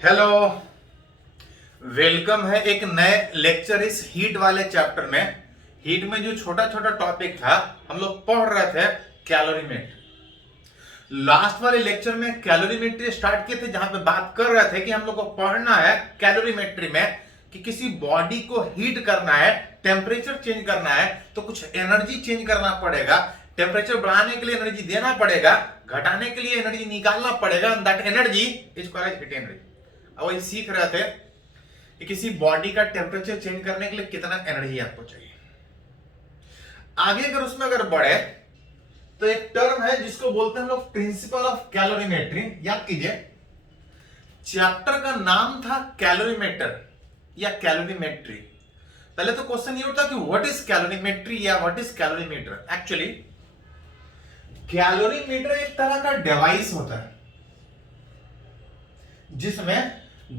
Hello, welcome है एक नए लेक्चर इस हीट वाले चैप्टर में। हीट में जो छोटा छोटा टॉपिक था हम लोग पढ़ रहे थे कैलोरीमेट्री। लास्ट वाले लेक्चर में कैलोरीमेट्री स्टार्ट किए थे, जहां पे बात कर रहे थे कि हम लोग को पढ़ना है कैलोरीमेट्री में कि किसी बॉडी को हीट करना है, टेम्परेचर चेंज करना है तो कुछ एनर्जी चेंज करना पड़ेगा। टेम्परेचर बढ़ाने के लिए एनर्जी देना पड़ेगा, घटाने के लिए एनर्जी निकालना पड़ेगा। That energy is called heat energy. वही सीख रहे थे कि किसी बॉडी का टेम्परेचर चेंज करने के लिए कितना एनर्जी आपको चाहिए। आगे अगर उसमें बढ़े तो एक टर्म है जिसको बोलते हैं हम लोग प्रिंसिपल ऑफ कैलोरीमेट्री। याद कीजिए, चैप्टर का नाम था कैलोरीमीटर या कैलोरीमेट्री। पहले तो क्वेश्चन ये उठता कि व्हाट इज कैलोरीमेट्री या what is calorimeter. Actually calorimeter एक तरह का डिवाइस होता है जिसमें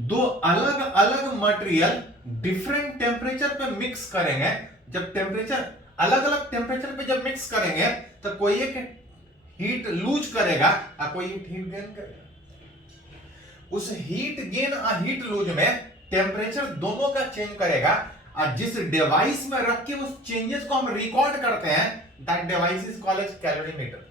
दो अलग अलग मटेरियल डिफरेंट टेम्परेचर पे मिक्स करेंगे। जब टेम्परेचर अलग अलग टेम्परेचर पे जब मिक्स करेंगे तो कोई एक हीट लूज करेगा और कोई हीट गेन करेगा। उस हीट गेन और हीट लूज में टेम्परेचर दोनों का चेंज करेगा और जिस डिवाइस में रख के उस चेंजेस को हम रिकॉर्ड करते हैं that device is called as calorimeter.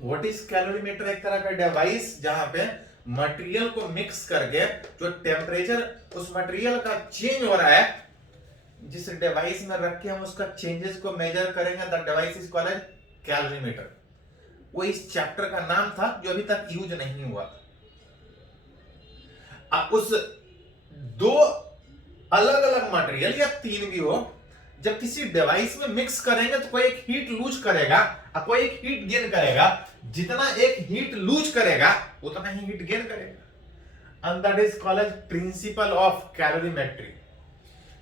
What is calorimeter? एक तरह का डिवाइस जहां पे मटेरियल को मिक्स करके जो टेम्परेचर उस मटेरियल का चेंज हो रहा है, जिस डिवाइस में रख के हम उसका चेंजेस को मेजर करेंगे that device is called as calorimeter. वो इस चैप्टर का नाम था जो अभी तक यूज नहीं हुआ। उस दो अलग अलग मटेरियल या तीन भी हो, जब किसी डिवाइस में मिक्स करेंगे तो कोई एक हीट लूज करेगा और कोई एक हीट गेन करेगा। जितना एक हीट लूज करेगा उतना ही हीट गेन करेगा। And that is called as principle of calorimetry.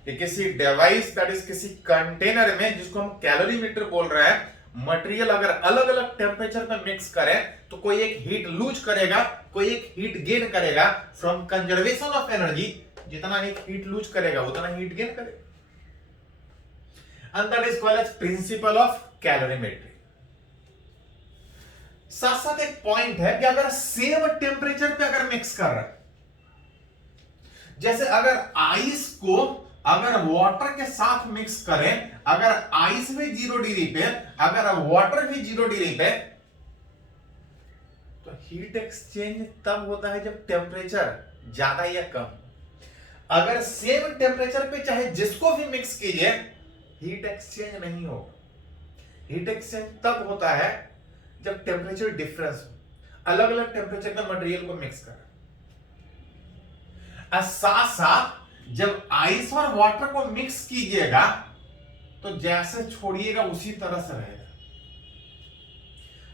कि किसी डिवाइस दैट इज किसी कंटेनर में, जिसको हम कैलोरीमीटर बोल रहे हैं, मटेरियल अगर अलग अलग टेम्परेचर पे मिक्स करें तो कोई एक हीट लूज करेगा, कोई एक हीट गेन करेगा फ्रॉम कंजर्वेशन ऑफ एनर्जी। जितना एक हीट लूज करेगा उतना हीट गेन करेगा। And that is called as principle of calorimetry. साथ साथ एक पॉइंट है कि अगर सेम टेम्परेचर पे अगर मिक्स कर रहा है, जैसे अगर आइस को अगर वाटर के साथ मिक्स करें, अगर आइस भी 0 डिग्री पे, अगर वाटर भी 0 डिग्री पे, तो हीट एक्सचेंज तब होता है जब टेम्परेचर ज्यादा या कम। अगर सेम टेम्परेचर पे चाहे जिसको भी मिक्स कीजिए, हीट एक्सचेंज नहीं होगा। हीट एक्सचेंज तब होता है जब टेम्परेचर डिफरेंस हो, अलग अलग टेम्परेचर का मटेरियल को मिक्स कर। साथ साथ जब आइस और वाटर को मिक्स कीजिएगा तो जैसे छोड़िएगा उसी तरह से रहेगा।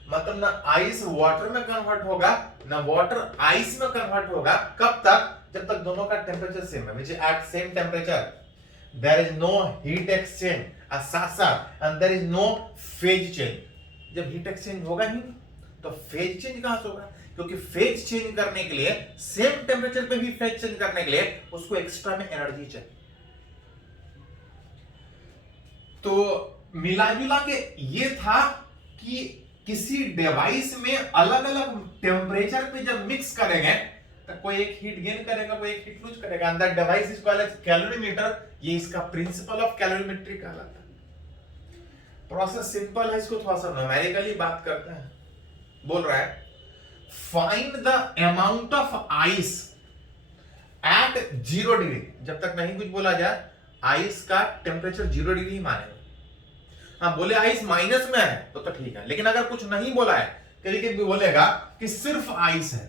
मतलब ना आइस वाटर में कन्वर्ट होगा, ना वाटर आइस में कन्वर्ट होगा। कब तक? जब तक दोनों का टेम्परेचर सेम है, which is at same temperature there is no heat exchange, and there is no phase change. जब हीट एक्सचेंज होगा ही तो फेज चेंज कहां से होगा? क्योंकि फेज चेंज करने के लिए, सेम टेम्परेचर पे भी फेज चेंज करने के लिए उसको एक्स्ट्रा में एनर्जी चाहिए। तो मिला जुला के ये था कि किसी डिवाइस में अलग अलग टेम्परेचर पे जब मिक्स करेंगे तो कोई एक हीट गेन करेगा, कोई एक हीट लूज करेगा। And that device is called as calorimeter. ये इसका प्रिंसिपल ऑफ कैलोरीमेट्री कहलाता है। प्रोसेस सिंपल है, इसको थोड़ा सा न्यूमेरिकली बात करते हैं। बोल रहा है find the amount of ice at 0 degree. जब तक नहीं कुछ बोला जाए, आइस का टेम्परेचर 0 डिग्री मानेगा। हाँ, बोले आइस माइनस में है तो ठीक है, लेकिन अगर कुछ नहीं बोला है, कभी भी बोलेगा कि सिर्फ आइस है,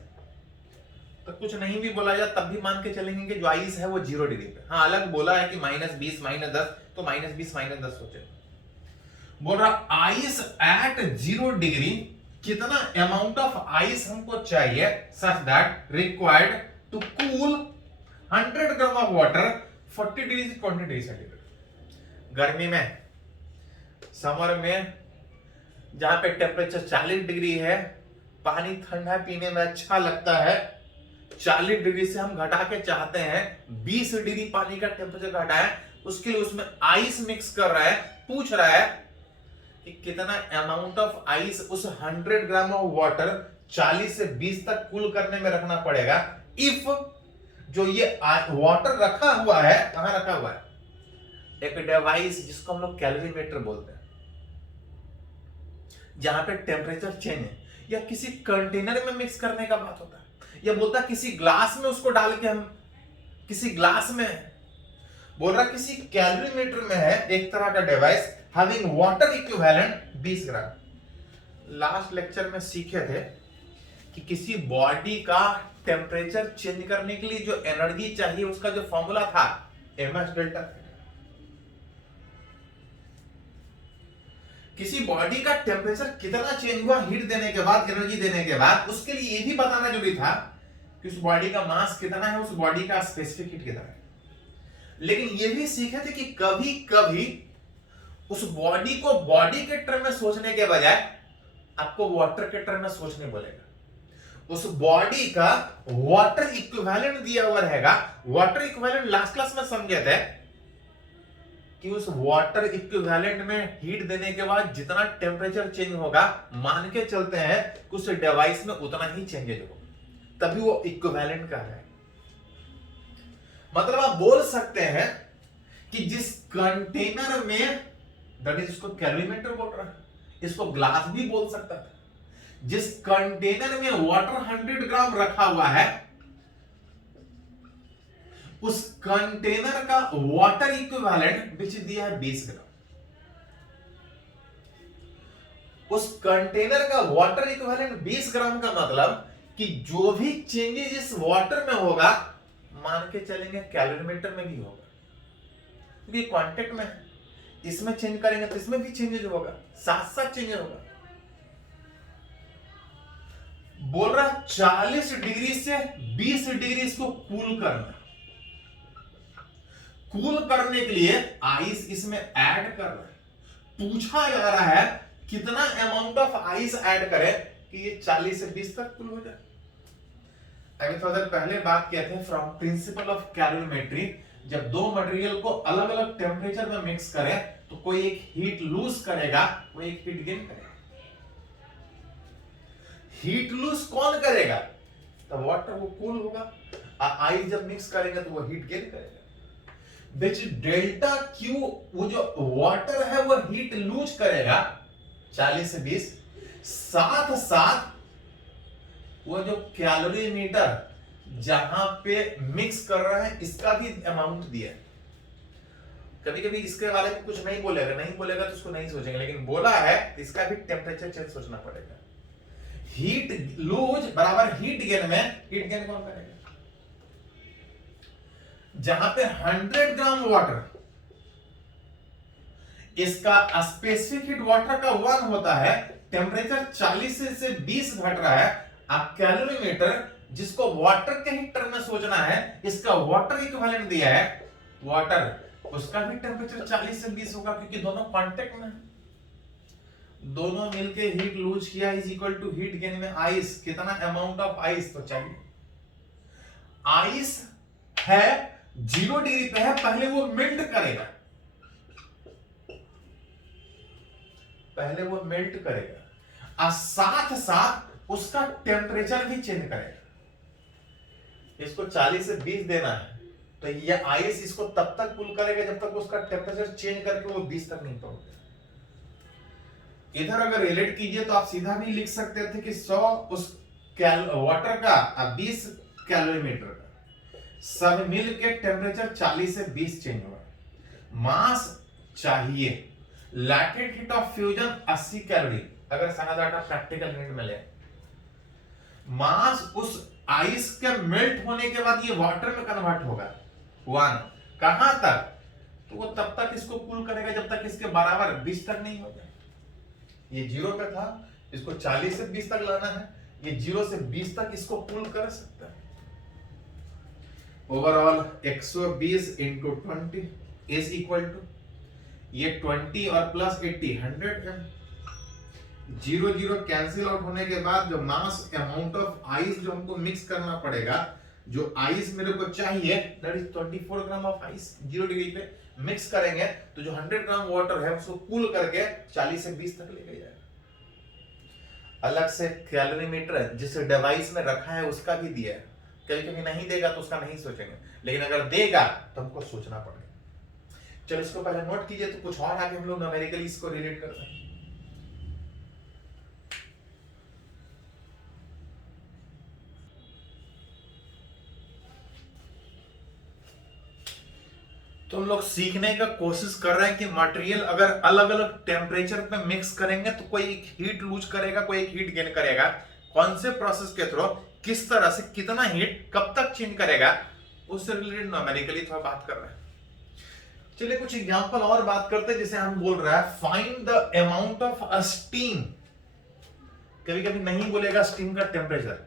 तो कुछ नहीं भी बोला जाए तब भी मान के चलेंगे कि जो आइस है वो 0 डिग्री पे। हाँ, अलग बोला है कि -20 -10, तो -20 -10 सोचे। बोल रहा आइस एट 0 डिग्री, कितना अमाउंट ऑफ आइस हमको चाहिए such that required to cool 100 gram of water 40 degree से 20 डिग्री सेंटीग्रेड। गर्मी में, समर में, जहां पे टेम्परेचर 40 डिग्री है, पानी ठंडा पीने में अच्छा लगता है। 40 डिग्री से हम घटा के चाहते हैं 20 डिग्री पानी का टेम्परेचर घटाएं, उसके लिए उसमें आइस मिक्स कर रहा है। पूछ रहा है कि कितना अमाउंट ऑफ आइस उस 100 ग्राम ऑफ वाटर 40 से 20 तक कूल करने में रखना पड़ेगा। इफ जो ये वाटर रखा हुआ है, कहां रखा हुआ है, एक डिवाइस जिसको हम लोग कैलोरीमीटर बोलते हैं, जहां पे टेम्परेचर चेंज है, या किसी कंटेनर में मिक्स करने का बात होता है, या बोलता किसी ग्लास में उसको डाल के हम किसी ग्लास में बोल रहा किसी कैलोरीमीटर में है एक तरह का डिवाइस हैविंग वाटर इक्विवेलेंट 20 ग्राम। लास्ट लेक्चर में सीखे थे कि किसी बॉडी का टेम्परेचर चेंज करने के लिए जो एनर्जी चाहिए उसका जो फॉर्मूला था ms डेल्टा। किसी बॉडी का टेम्परेचर कितना चेंज हुआ हीट देने के बाद, एनर्जी देने के बाद, उसके लिए ये भी बताना जरूरी था कि उस बॉडी का मास कितना है, उस बॉडी का स्पेसिफिक हीट कितना है। लेकिन ये भी सीखे थे कि कभी कभी उस बॉडी को बॉडी के टर्म में सोचने के बजाय आपको वाटर के टर्म में सोचने बोलेगा। उस बॉडी का वाटर इक्विवेलेंट दिया हुआ रहेगा। वाटर इक्विवेलेंट लास्ट क्लास में समझे थे कि उस वाटर इक्विवेलेंट में हीट देने के बाद जितना टेम्परेचर चेंज होगा, मान के चलते हैं कि उस डिवाइस में उतना ही चेंजेज होगा, तभी वो इक्विवेलेंट का है। मतलब आप बोल सकते हैं कि जिस कंटेनर में, दैट इज इसको कैलोरीमीटर बोल रहा है, इसको ग्लास भी बोल सकता है, जिस कंटेनर में वाटर 100 ग्राम रखा हुआ है, उस कंटेनर का वाटर इक्विवेलेंट विच दिया है 20 ग्राम। उस कंटेनर का वाटर इक्विवेलेंट 20 ग्राम का मतलब कि जो भी चेंजेस इस वाटर में होगा, मान के चलेंगे कैलोरीमीटर में भी होगा, क्योंकि कांटेक्ट में है। इसमें चेंज करेंगे तो इसमें भी चेंजेस होगा, साथ साथ चेंजेस होगा। बोल रहा 40 डिग्री से 20 डिग्री इसको कूल करना। कूल करने के लिए आइस इसमें ऐड कर रहा है। पूछा जा रहा है कितना अमाउंट ऑफ आइस ऐड करें कि ये 40 से 20 तक कूल हो जाए। अभी थोड़ा देर पहले बात किए थे फ्रॉम प्रिंसिपल ऑफ कैलोरीमेट्री, जब दो मटेरियल को अलग अलग टेम्परेचर में मिक्स करें तो कोई एक हीट लूज करेगा, कोई एक हीट गेन करेगा। हीट लूज कौन करेगा? तो वाटर, वो कूल होगा। आइस जब मिक्स करेंगे तो वो हीट गेन करेगा। विच डेल्टा क्यू, वो जो वाटर है वो हीट लूज करेगा 40 से 20, साथ साथ वो जो कैलोरीमीटर जहां पे मिक्स कर रहा है इसका भी अमाउंट दिया है। कभी कभी इसके बारे में कुछ नहीं बोलेगा तो उसको नहीं सोचेंगे, लेकिन बोला है इसका भी टेम्परेचर चेंज सोचना पड़ेगा। हीट लूज बराबर हीट गेन में, हीट गेन कौन करेगा? जहां पे 100 ग्राम वाटर, इसका स्पेसिफिक हीट वाटर का 1 होता है, टेम्परेचर 40 से 20 घट रहा है। आप कैलोरीमीटर जिसको वाटर के ही टर्म में सोचना है, इसका वाटर इक्विवेलेंट दिया है वाटर, उसका भी टेम्परेचर 40 से 20 होगा, क्योंकि दोनों कांटेक्ट में है। दोनों मिलके हीट लूज किया is equal to heat gain में आइस। कितना अमाउंट ऑफ आइस तो चाहिए। आइस है 0 डिग्री पे है, पहले वो मेल्ट करेगा, और साथ साथ उसका टेम्परेचर भी चेंज करेगा। इसको 40 से 20 देना है तो ये आइस इसको तब तक कूल करेगा जब तक उसका टेम्परेचर चेंज करके वो 20 तक नहीं पहुंचेगा। इधर अगर रिलेट कीजिए तो आप सीधा भी लिख सकते थे कि 100 उस वाटर का 20 कैलोरीमीटर का, सब मिल के टेम्परेचर 40 से 20 चेंज हुआ। मास चाहिए, latent heat of fusion 80 calorie, अगर सारा डाटा प्रैक्टिकल यूनिट में ले। मास उस आइस के मेल्ट होने के बाद ये वाटर में कन्वर्ट होगा 1, कहां तक? तो वो तब तक इसको कूल करेगा जब तक इसके बराबर 20 तक नहीं होगा। ये 0 पे था, इसको 40 से 20 तक लाना है, ये 0 से 20 तक इसको कूल कर सकता है। Overall 120 into 20 is equal to, ये 20 और प्लस 80 100 0 0 कैंसिल आउट होने के बाद जो मास अमाउंट ऑफ आइस जो हमको मिक्स करना पड़ेगा, जो आइस मेरे को चाहिए that is 24 gram of ice 0 degree पे, मिक्स करेंगे तो जो 100 ग्राम वाटर है उसको कूल करके 40 से 20 तक लेके जाएगा। अलग से कैलोरीमीटर जिस डिवाइस में रखा है उसका भी दिया है। कभी कभी नहीं देगा तो उसका नहीं सोचेंगे, लेकिन अगर देगा तो हमको सोचना पड़ेगा। चलो इसको पहले नोट कीजिए, तो कुछ और आगे हम लोग न्यूमेरिकली इसको रिलेट करते हैं। तो हम लोग सीखने का कोशिश कर रहे हैं कि मटेरियल अगर अलग अलग टेम्परेचर पे मिक्स करेंगे तो कोई एक हीट लूज करेगा, कोई एक हीट गेन करेगा। कौन से प्रोसेस के थ्रू, किस तरह से, कितना हीट कब तक चेंज करेगा, उससे रिलेटेड न्यूमेरिकली थोड़ा बात कर रहे हैं। चलिए कुछ एग्जांपल और बात करते हैं। जैसे हम बोल रहा है find the amount of a steam. कभी कभी नहीं बोलेगा स्टीम का टेम्परेचर,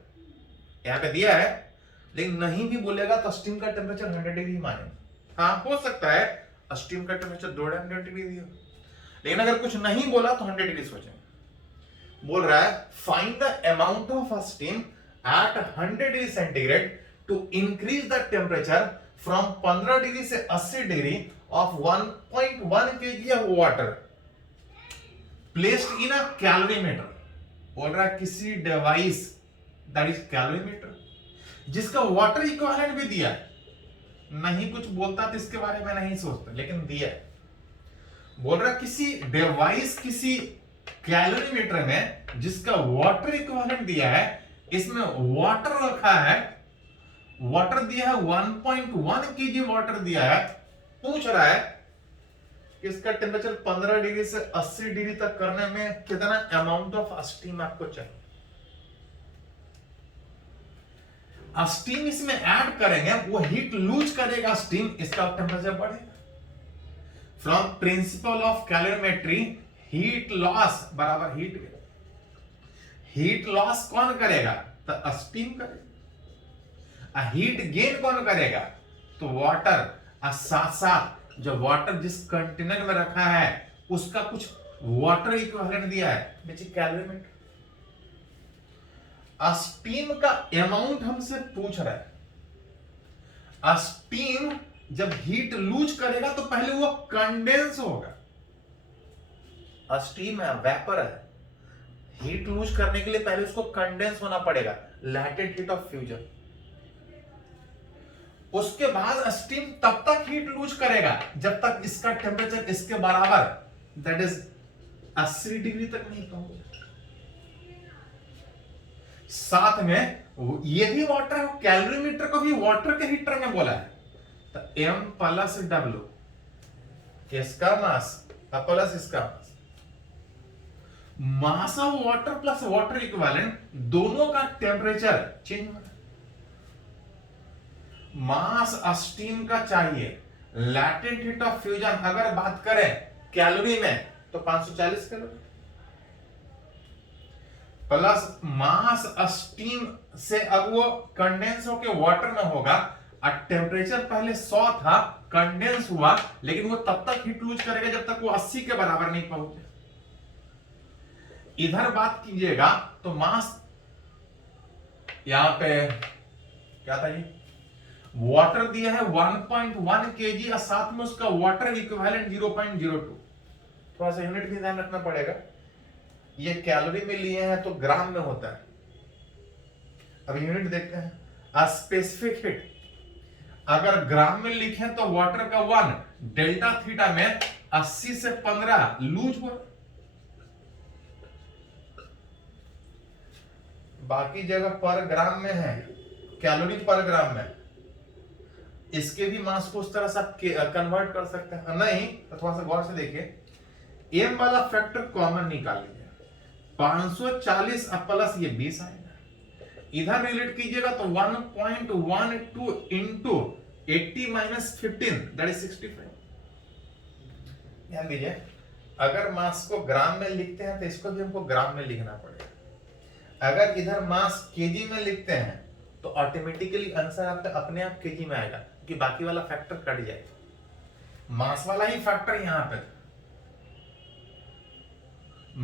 यहां पे दिया है, लेकिन नहीं भी बोलेगा तो स्टीम का टेम्परेचर 100 डिग्री माने। हाँ हो सकता है स्टीम का टेम्परेचर 200 डिग्री दिया, लेकिन अगर कुछ नहीं बोला तो 100 डिग्री सोचेंगे। बोल रहा है find the amount of a steam at 100 degree centigrade to increase the temperature from 15 degree से 80 degree of 1.1 kg of water placed in a calorimeter. बोल रहा है किसी डिवाइस दैट इज कैलोरीमीटर जिसका वाटर इक्विवेलेंट भी दिया है। नहीं कुछ बोलता तो इसके बारे में नहीं सोचता, लेकिन दिया है। बोल रहा किसी डिवाइस, किसी कैलोरीमीटर में जिसका वाटर इक्विवेलेंट दिया है, इसमें वाटर रखा है, वाटर दिया है 1.1 kg वाटर दिया है। पूछ रहा है कि इसका टेम्परेचर 15 डिग्री से 80 डिग्री तक करने में कितना अमाउंट ऑफ स्टीम आपको चाहिए। स्टीम इसमें ऐड करेंगे, वो हीट लूज करेगा स्टीम, इसका टेम्परेचर बढ़ेगा। From principal of calorimetry, heat loss बराबर हीट गेन। हीट लॉस कौन करेगा? तो स्टीम करेगा। हीट गेन कौन करेगा? तो वाटर। साथ साथ जो वाटर जिस कंटेनर में रखा है उसका कुछ वाटर इक्विवेलेंट दिया है, विच इज कैलोरीमेट्री। स्टीम का अमाउंट हमसे पूछ रहा है। स्टीम जब हीट लूज करेगा तो पहले वो कंडेंस होगा। स्टीम है, वेपर है, हीट लूज करने के लिए पहले उसको कंडेंस होना पड़ेगा, लैटेंट हीट ऑफ फ्यूजन। उसके बाद स्टीम तब तक हीट लूज करेगा जब तक इसका टेम्परेचर इसके बराबर, दैट इज 80 डिग्री तक नहीं पहुंचे। साथ में ये भी वाटर है, कैलोरीमीटर को भी वाटर के हीटर में बोला है। तो m प्लस W, इसका मास प्लस इसका mass, mass of water plus water equivalent, दोनों का टेम्परेचर चेंज होना। मास स्टीम का चाहिए, लैटेंट हीट ऑफ फ्यूजन अगर बात करें कैलोरी में तो 540 कैलोरी, प्लस मास स्टीम से अब वो कंडेंस होके वाटर में होगा। और टेम्परेचर पहले 100 था, कंडेंस हुआ, लेकिन वो तब तक हीट लूज करेगा जब तक वो 80 के बराबर नहीं पहुंचे। इधर बात कीजिएगा तो मास यहां पे क्या था, ये वाटर दिया है 1.1 kg और साथ में उसका वाटर इक्विवेलेंट 0.02। थोड़ा सा यूनिट भी ध्यान रखना पड़ेगा। ये कैलोरी में लिए हैं तो ग्राम में होता है। अब यूनिट देखते हैं। स्पेसिफिक हीट अगर ग्राम में लिखे तो वाटर का 1, डेल्टा थीटा में 80 से 15 लूज हुआ। बाकी जगह पर ग्राम में है, कैलोरी पर ग्राम में। इसके भी मास को उस तरह से आप कन्वर्ट कर सकते हैं। नहीं तो थोड़ा सा गौर से देखिए, एम वाला फैक्टर कॉमन निकाल लीजिए, 540 प्लस ये 20 आएगा। इधर रिलेट कीजिएगा तो 1.12 इंटू 80 माइनस 15 दैट इज 65। ध्यान दीजिए, अगर मास को ग्राम में लिखते हैं तो इसको भी हमको ग्राम में लिखना पड़ेगा। अगर इधर मास केजी में लिखते हैं तो ऑटोमेटिकली आंसर आपका अपने आप केजी में आएगा, क्योंकि बाकी वाला फैक्टर कट जाएगा। मास वाला ही फैक्टर यहां पे,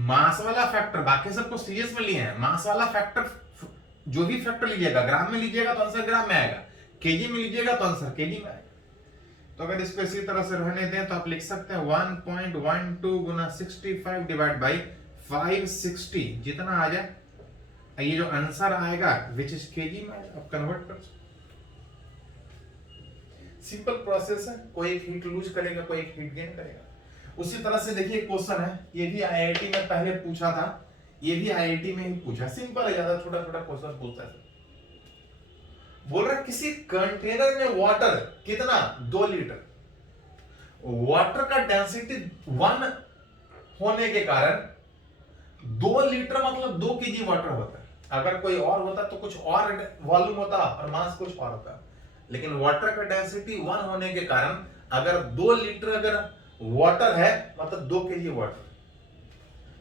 मास वाला फैक्टर, बाकी सबको सीरियस में लिए हैं। मास वाला फैक्टर जो भी फैक्टर लीजिएगा, ग्राम में लीजिएगा तो आंसर ग्राम में आएगा, केजी में लीजिएगा तो आंसर केजी में आएगा। तो अगर इसको इसी तरह से रहने दें तो आप लिख सकते हैं 1.12 गुना 65 डिवाइड बाई 560 जितना आ जाए, ये जो आंसर आएगा विच इज केजी में आप कन्वर्ट कर सकते। सिंपल प्रोसेस है, कोई एक हीट लूज करेगा, कोई एक हीट गेन करेगा। उसी तरह से देखिए क्वेश्चन है, ये भी आईआईटी में पहले पूछा था, ये भी आईआईटी में ही पूछा, सिंपल है, ज्यादा छोटा छोटा क्वेश्चन पूछता है। बोल रहा है किसी कंटेनर में वाटर कितना 2 लीटर, वाटर का डेंसिटी 1 होने के कारण 2 लीटर मतलब 2 केजी वाटर होता है। अगर कोई और होता तो कुछ और वॉल्यूम होता और मास कुछ और होता, लेकिन वाटर का डेंसिटी 1 होने के कारण अगर 2 लीटर अगर वाटर है मतलब 2 केजी वाटर।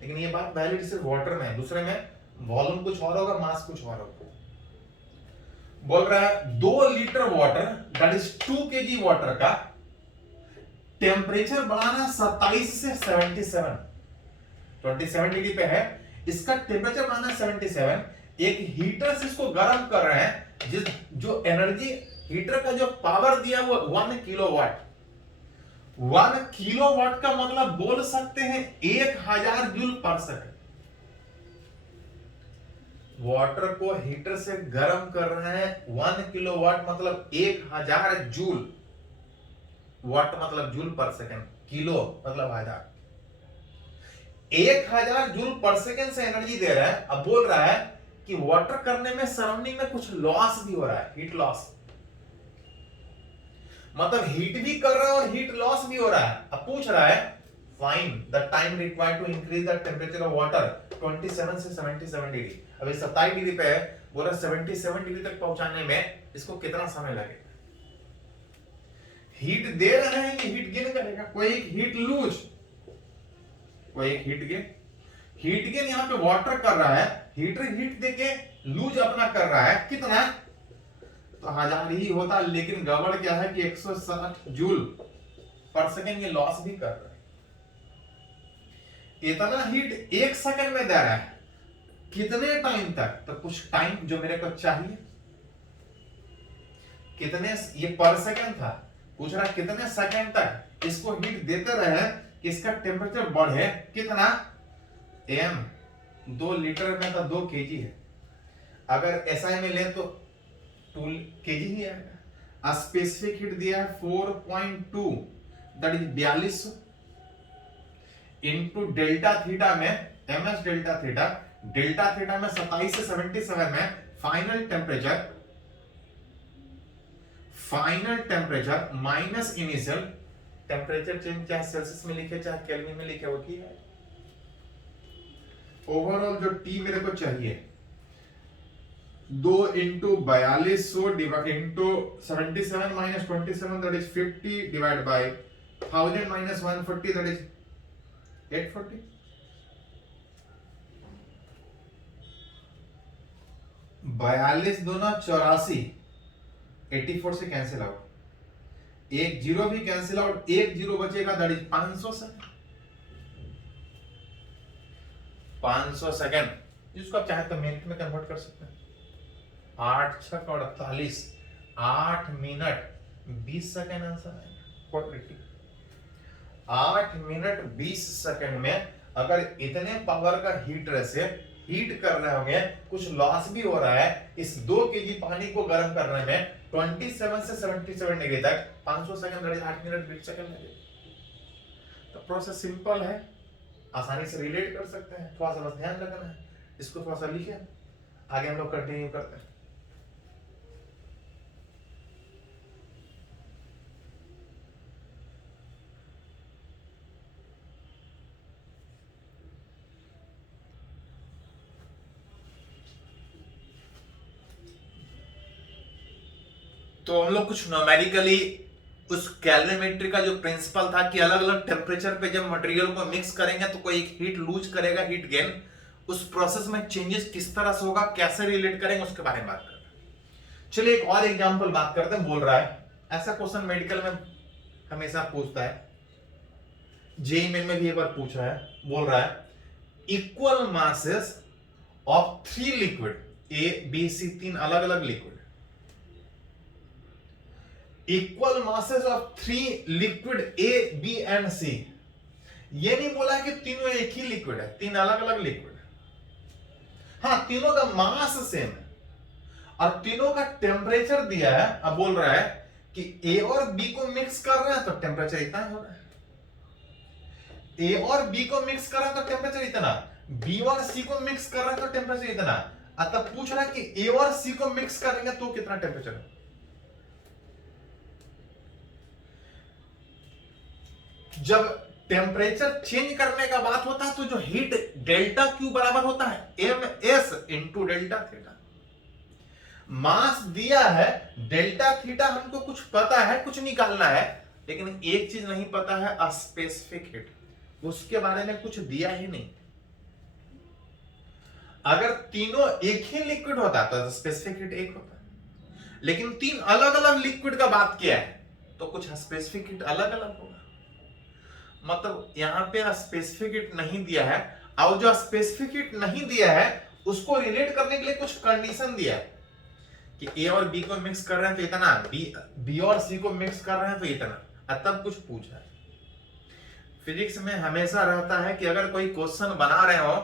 लेकिन ये बात वैलिड सिर्फ वाटर में है, दूसरे में वॉल्यूम कुछ और होगा, मास कुछ और होगा। बोल रहा है 2 litre water that is 2 KG water का टेम्परेचर बढ़ाना 27 से 77, 27 डिग्री पे है, इसका टेम्परेचर बढ़ाना 77। एक हीटर से इसको गर्म कर रहे हैं, जिस जो एनर्जी हीटर का जो पावर दिया वो 1 किलोवाट। 1 किलोवाट का मतलब बोल सकते हैं 1000 जूल पर सेकंड। वाटर को हीटर से गर्म कर रहे हैं 1 किलोवाट मतलब 1000 जूल, वाट मतलब जूल पर सेकंड, किलो मतलब 1000, 1000 जूल पर सेकंड से एनर्जी दे रहा है। अब बोल रहा है कि वाटर करने में सराउंडिंग में कुछ लॉस भी हो रहा है, हीट लॉस, मतलब हीट भी कर रहा है और हीट लॉस भी हो रहा है। अब पूछ रहा है find the time required to increase the temperature of water 27 से 77 डिग्री। अभी 27 डिग्री पे है, बोला 77 डिग्री तक पहुंचाने में इसको कितना समय लगेगा। हीट दे रहे हैं, ये हीट गेन करेगा, कोई एक हीट लूज, कोई एक हीट गेन। हीट गेन यहां पे वाटर कर रहा है, हीटर हीट देके लूज अपना कर रहा है, कितना तो 1000 ही होता, लेकिन गड़बड़ क्या है कि 160 जूल पर सेकंड ये लॉस भी कर रहा है। इतना हीट 1 सेकंड में दे रहा है, कितने टाइम तक, तो कुछ टाइम जो मेरे को चाहिए, कितने, ये पर सेकंड था, पूछ रहा कितने सेकंड तक इसको हीट देते रहे कि इसका टेंपरेचर बढ़े, कितना एम, 2 लीटर में तो 2 केजी है, अगर एसआई में ले तो 2 केजी ही आएगा। स्पेसिफिक हीट दिया है 4.2 that is 4200 into delta theta में MS delta theta, delta theta में 27 से 77 में final temperature minus initial temperature change, चाहे सेल्सियस में लिखे चाहे केल्विन में लिखे, वो की है। ओवरऑल जो टी मेरे को चाहिए 2 into 4200 divide into 77 minus 27 that is 50 divide by 1000 minus 140 that is 840। बयालीस दोनों 84, 84 से कैंसिल आउट, एक जीरो भी कैंसिल आउट, एक जीरो बचेगा दैट इज 500 सेकंड, 500 सेकंड, जिसको आप चाहे तो मिनट में कन्वर्ट कर सकते हैं। 8 छक 48, 8 मिनट 20 सेकंड आंसर आएगा। 8 मिनट 20 सेकंड में अगर इतने पावर का हीटर से हीट कर रहे होंगे, कुछ लॉस भी हो रहा है, इस 2 केजी पानी को गर्म करने में 27 से 77 डिग्री तक 500 सेकंड 8 मिनट 20 सेकंड लगेगा। तो प्रोसेस सिंपल है, आसानी से रिलेट कर सकते हैं, थोड़ा सा बस ध्यान रखना है, इसको थोड़ा सा लिखिए, आगे हम लोग कंटिन्यू करते हैं। तो हम लोग कुछ न्यूमेरिकली उस कैलोरीमेट्री का जो प्रिंसिपल था कि अलग अलग टेम्परेचर पे जब मटेरियल को मिक्स करेंगे तो कोई हीट लूज करेगा, हीट गेन, उस प्रोसेस में चेंजेस किस तरह से होगा, कैसे रिलेट करेंगे, उसके बारे में बात करते हैं। चलिए एक और एग्जांपल बात करते हैं। बोल रहा है, ऐसा क्वेश्चन मेडिकल में हमेशा पूछता है, जेईई मेन में भी एक बार पूछा है। बोल रहा है equal masses of 3 liquid, A B C, 3 अलग अलग liquid, equal masses of 3 liquid A B and C. ये नहीं बोला कि तीनों एक ही लिक्विड है, 3 अलग अलग लिक्विड है। हाँ, तीनों का मास सेम है और तीनों का टेम्परेचर दिया है। अब बोल रहा है कि ए और बी को मिक्स कर रहे हैं तो टेम्परेचर इतना हो रहा है, ए और बी को मिक्स कर रहे हैं तो टेम्परेचर इतना, बी और सी को मिक्स कर रहे हैं तो टेम्परेचर इतना। तब पूछ रहा है कि ए और सी को मिक्स करेंगे तो कितना टेम्परेचर है। जब टेम्परेचर चेंज करने का बात होता है तो जो हीट डेल्टा क्यू बराबर होता है M S into delta theta. Mass दिया है डेल्टा थीटा, हमको कुछ पता है, कुछ निकालना है, लेकिन एक चीज नहीं पता है, स्पेसिफिक हीट, उसके बारे में कुछ दिया ही नहीं। अगर तीनों एक ही लिक्विड होता तो स्पेसिफिक हीट एक होता, लेकिन 3 अलग अलग लिक्विड का बात किया है तो कुछ स्पेसिफिक हीट अलग अलग होगा। मतलब यहां पे स्पेसिफिक हीट नहीं दिया है, और जो स्पेसिफिक हीट नहीं दिया है उसको रिलेट करने के लिए कुछ कंडीशन दिया है कि ए और बी को मिक्स कर रहे हैं तो इतना, बी और सी को मिक्स कर रहे हैं तो इतना, तब कुछ पूछा है। फिजिक्स में हमेशा रहता है कि अगर कोई क्वेश्चन बना रहे हो,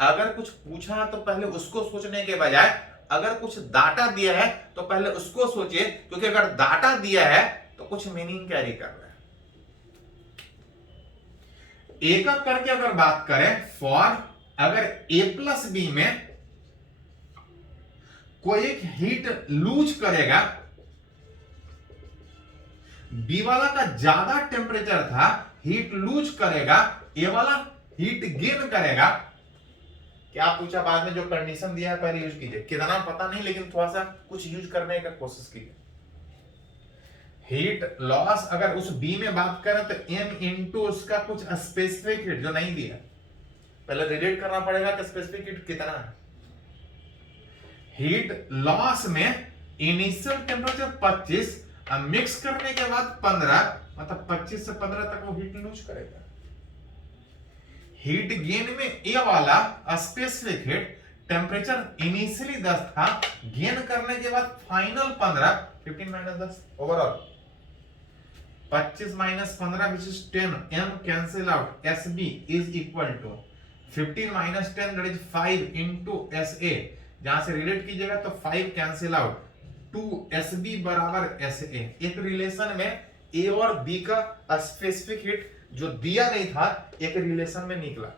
अगर कुछ पूछा तो पहले उसको सोचने के बजाय अगर कुछ डाटा दिया है तो पहले उसको सोचिए, क्योंकि अगर डाटा दिया है तो कुछ मीनिंग कैरी कर रहा है। एक एक करके अगर बात करें, फॉर अगर ए प्लस बी में कोई एक हीट लूज करेगा, बी वाला का ज्यादा टेम्परेचर था, हीट लूज करेगा, ए वाला हीट गेन करेगा। क्या पूछा बाद में, जो कंडीशन दिया है पहले यूज कीजिए, कितना पता नहीं लेकिन थोड़ा सा कुछ यूज करने का कोशिश कीजिए। हीट लॉस अगर उस बी में बात करें तो m इंटू उसका कुछ स्पेसिफिक हीट जो नहीं दिया, पहले रिलेट करना पड़ेगा कि स्पेसिफिक हीट कितना है। हीट लॉस में इनिशियल टेम्परेचर 25, मिक्स करने के बाद 15, मतलब 25 से 15 तक वो हीट लूज करेगा। हीट गेन में ए वाला स्पेसिफिक हीट टेम्परेचर इनिशियली 10 था, गेन करने के बाद final 15, 15 minus 10 overall 25 minus 15 which is 10, m cancel out, SB is equal to 15 minus 10 that is 5 into SA। जहां से रिलेट कीजिएगा तो 5 कैंसिल आउट, 2SB बराबर SA। एक रिलेशन में A और B का स्पेसिफिक हीट जो दिया नहीं था एक रिलेशन में निकला।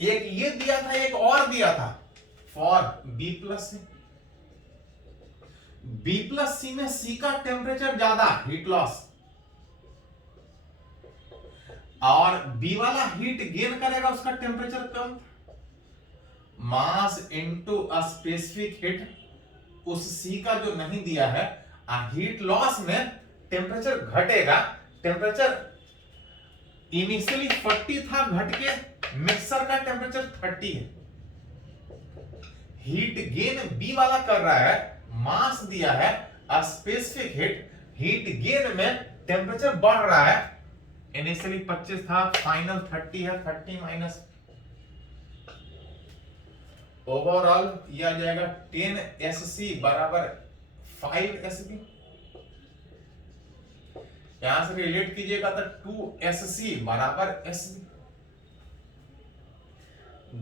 एक ये दिया था, एक और दिया था, for B plus C। B plus C में C का टेम्परेचर ज्यादा, हीट लॉस, और B वाला हीट गेन करेगा, उसका टेम्परेचर कम। मास इनटू स्पेसिफिक हीट, उस C का जो नहीं दिया है, हीट लॉस में टेम्परेचर घटेगा। टेम्परेचर इनिशियली 40 था, घट के मिक्सर का टेम्परेचर 30 है। हीट गेन B वाला कर रहा है, मास दिया है, स्पेसिफिक हीट गेन में टेम्परेचर बढ़ रहा है, इनिशियली 25 था, फाइनल 30 है, 30 माइनस ओवरऑल ये आ जाएगा 10SC बराबर 5SB। यहां से रिलेट कीजिएगा तो 2SC बराबर SB।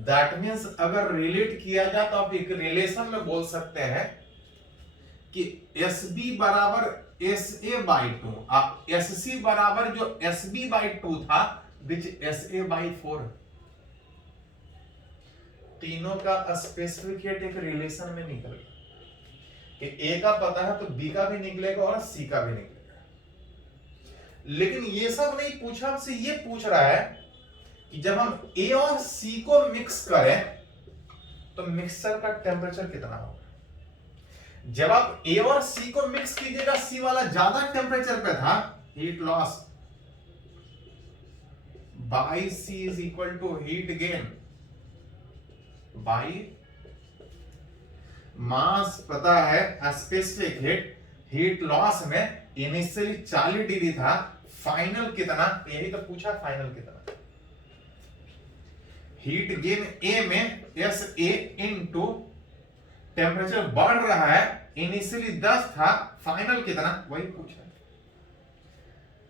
दैट मीन्स अगर रिलेट किया जाए तो आप एक रिलेशन में बोल सकते हैं कि SB बराबर SA बाई 2, SC बराबर जो SB बाई 2 था विच SA बाई 4। तीनों का स्पेसिफिक हीट एक रिलेशन में निकलेगा कि A का पता है तो B का भी निकलेगा और C का भी निकलेगा। लेकिन ये सब नहीं पूछा, हमसे ये पूछ रहा है कि जब हम A और C को मिक्स करें तो मिक्सचर का टेम्परेचर कितना होगा। जब आप A और C को मिक्स कीजिएगा, C वाला ज्यादा टेम्परेचर पे था, heat loss by C is equal to heat gain by mass पता है, स्पेसिफिक हीट लॉस में इनिशियली 40 डिग्री था, फाइनल कितना, यही तो पूछा, फाइनल कितना। हीट गेन A में SA इंटू टेम्परेचर बढ़ रहा है, इनिशियली 10 था, फाइनल कितना वही पूछा,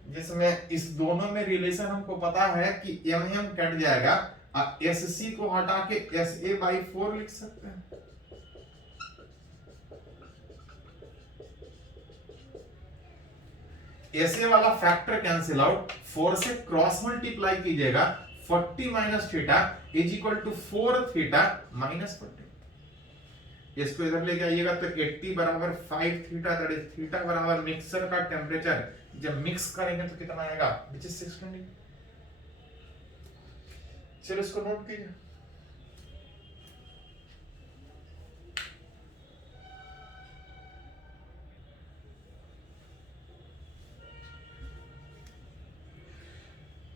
जिसमें इस दोनों में रिलेशन हमको पता है कि एम कट जाएगा और एस सी को हटा के एस ए बाई 4 लिख सकते हैं। एस ए वाला फैक्टर कैंसिल आउट, 4 से क्रॉस मल्टीप्लाई कीजिएगा, 40 minus theta is equal to 4 theta minus 40। इसको इधर लेके आइएगा तो 80 बराबर 5 थीटा, दैट इज थीटा बराबर मिक्सर का टेम्परेचर जब मिक्स करेंगे तो कितना आएगा, विच इज 620। चलो इसको नोट कीजिए।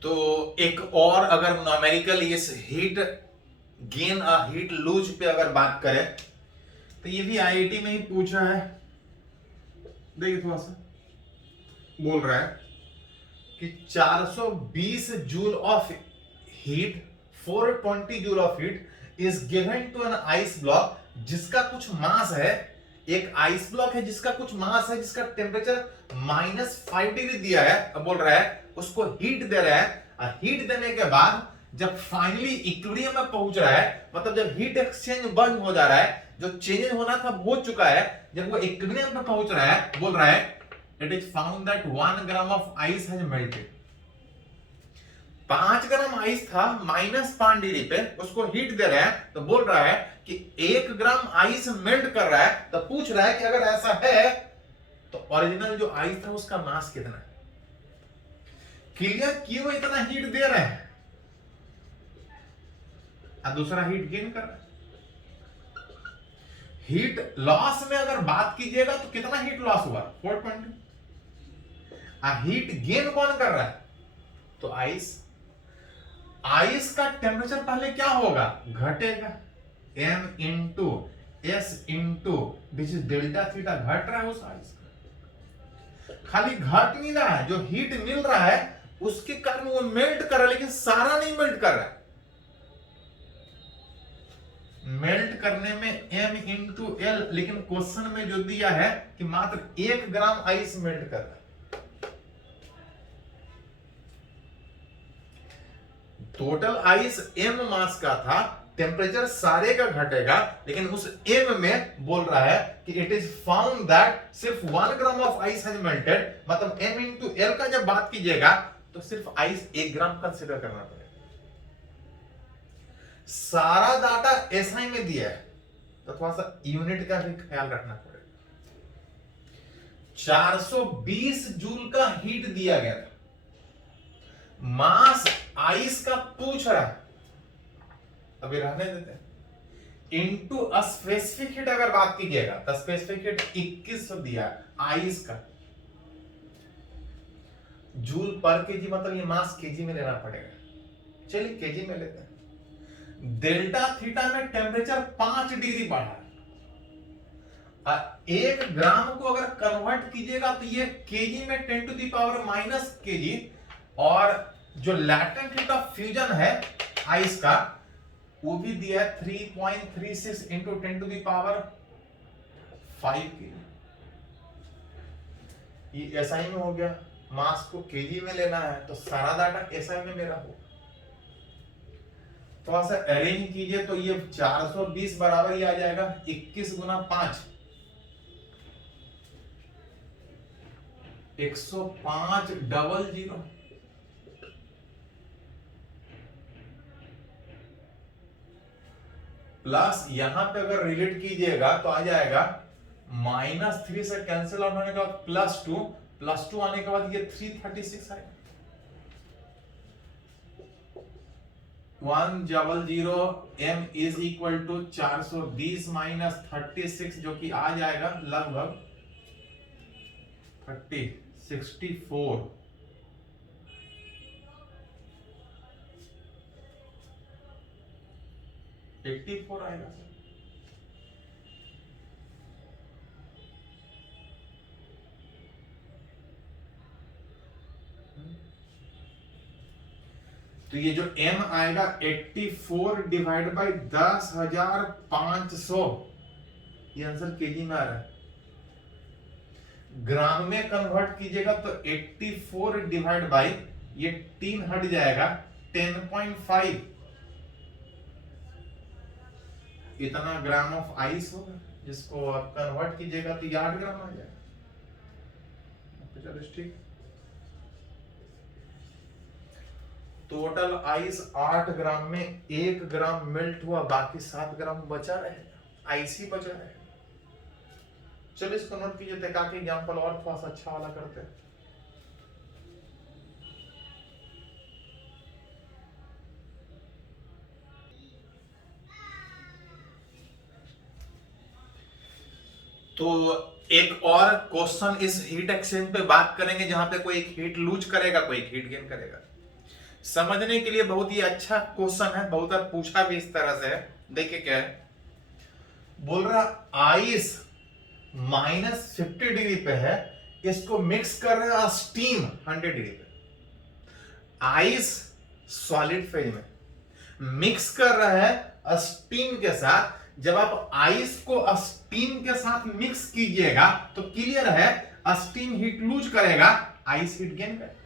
तो एक और अगर न्यूमेरिकल इस हीट गेन और हीट लूज पे अगर बात करें तो ये भी आईआईटी में ही पूछा है। देखिए थोड़ा सा बोल रहा है कि 420 joule of heat, 420 joule of heat is given to an ice block जिसका कुछ मास है। एक आइस ब्लॉक है जिसका कुछ मास है, जिसका टेम्परेचर -5 डिग्री दिया है। अब बोल रहा है उसको हीट दे रहा है और हीट देने के बाद जब फाइनली इक्विलिब्रियम में पहुंच रहा है, मतलब जब हीट एक्सचेंज बंद हो जा रहा है, जो चेंज होना था हो चुका है, जब वो इक्विलिब्रियम में पहुंच रहा है, बोल रहा है it is found that 1 gram of ice has melted. 5 gram ice था -5 डिग्री पे, उसको हीट दे रहा है तो बोल रहा है कि 1 ग्राम आइस मेल्ट कर रहा है। तो पूछ रहा है कि अगर ऐसा है तो ओरिजिनल जो आइस था उसका मास कितना है। क्लियर क्यों इतना हीट दे रहे हैं और दूसरा हीट गेन कर रहा है। हीट लॉस में अगर बात कीजिएगा तो कितना हीट लॉस हुआ, 420। हीट गेन कौन कर रहा है, तो आइस। आइस का टेम्परेचर पहले क्या होगा, घटेगा, m into S into this is delta theta, घट रहा है उस आइस का। खाली घट नहीं रहा है, जो हीट मिल रहा है उसके कारण वो मेल्ट कर रहा है, लेकिन सारा नहीं मेल्ट कर रहा है। मेल्ट करने में m इंटू एल, लेकिन क्वेश्चन में जो दिया है कि मात्र 1 ग्राम आइस मेल्ट कर रहा है। टोटल आइस m मास का था, टेम्परेचर सारे का घटेगा, लेकिन उस m में बोल रहा है कि इट इज फाउंड दैट सिर्फ 1 gram of ice has melted, मतलब m इंटू एल का जब बात कीजिएगा तो सिर्फ आइस 1 ग्राम कंसीडर करना पड़ेगा। सारा डाटा एसआई में दिया है तो थोड़ा सा यूनिट का भी ख्याल रखना पड़ेगा। 420 जूल का हीट दिया गया था, मास आइस का पूछ रहा है, अभी रहने देते हैं, इनटू स्पेसिफिक हीट अगर बात कीजिएगा तो स्पेसिफिक हीट 2100 दिया आइस का। जूल पर केजी मतलब ये मास केजी में लेना पड़ेगा। चलिए केजी में लेते हैं। डेल्टा थीटा में टेम्परेचर 5 डिग्री बढ़ा, 1 ग्राम को अगर कन्वर्ट कीजिएगा तो ये केजी में 10 to the power minus kg, और जो लैटेंट हीट ऑफ फ्यूजन है आइस का वो भी दिया है 3.36 into 10 to the power 5 kg. ये एसआई में हो गया, मास को केजी में लेना है तो सारा डाटा एसआई में मेरा हो। थोड़ा सा अरेंज कीजिए तो ये 420 बराबर ही आ जाएगा 21 गुना 5, 105 डबल 0 प्लस यहां पे अगर रिलेट कीजिएगा तो आ जाएगा -3 से कैंसिल आउट होने के बाद +2 आने के बाद ये 336 आएगा। 100 m is equal to 420 minus 36, जो कि आ जाएगा लगभग 64। आएगा सर। तो ये जो m आएगा 84 डिवाइड बाई 10,500 ये आंसर केजी में आ रहा है। ग्राम में कन्वर्ट कीजिएगा तो 84 डिवाइड बाई ये 3 हट जाएगा 10.5, इतना ग्राम ऑफ आइस होगा, जिसको आप कन्वर्ट कीजिएगा तो 8 ग्राम आ जाएगा। चलो ठीक, टोटल आइस 8 ग्राम में 1 ग्राम मेल्ट हुआ, बाकी 7 ग्राम बचा रहेगा, आइस ही बचा रहेगा। चलो इसको नोट कीजिए, ताकि एग्जांपल और थोड़ा सा अच्छा वाला करते हैं। तो एक और क्वेश्चन इस हीट एक्सचेंज पे बात करेंगे, जहां पे कोई एक हीट लूज करेगा, कोई एक हीट गेन करेगा। समझने के लिए बहुत ही अच्छा क्वेश्चन है, बहुत बार पूछा भी इस तरह से है। देखिए क्या है, बोल रहा आइस -50 डिग्री पे है, इसको मिक्स कर रहे हैं स्टीम 100 डिग्री पे। आइस सॉलिड फेज में मिक्स कर रहा है स्टीम के साथ। जब आप आइस को स्टीम के साथ मिक्स कीजिएगा तो क्लियर है स्टीम हीट लूज करेगा, आइस हीट गेन करेगा।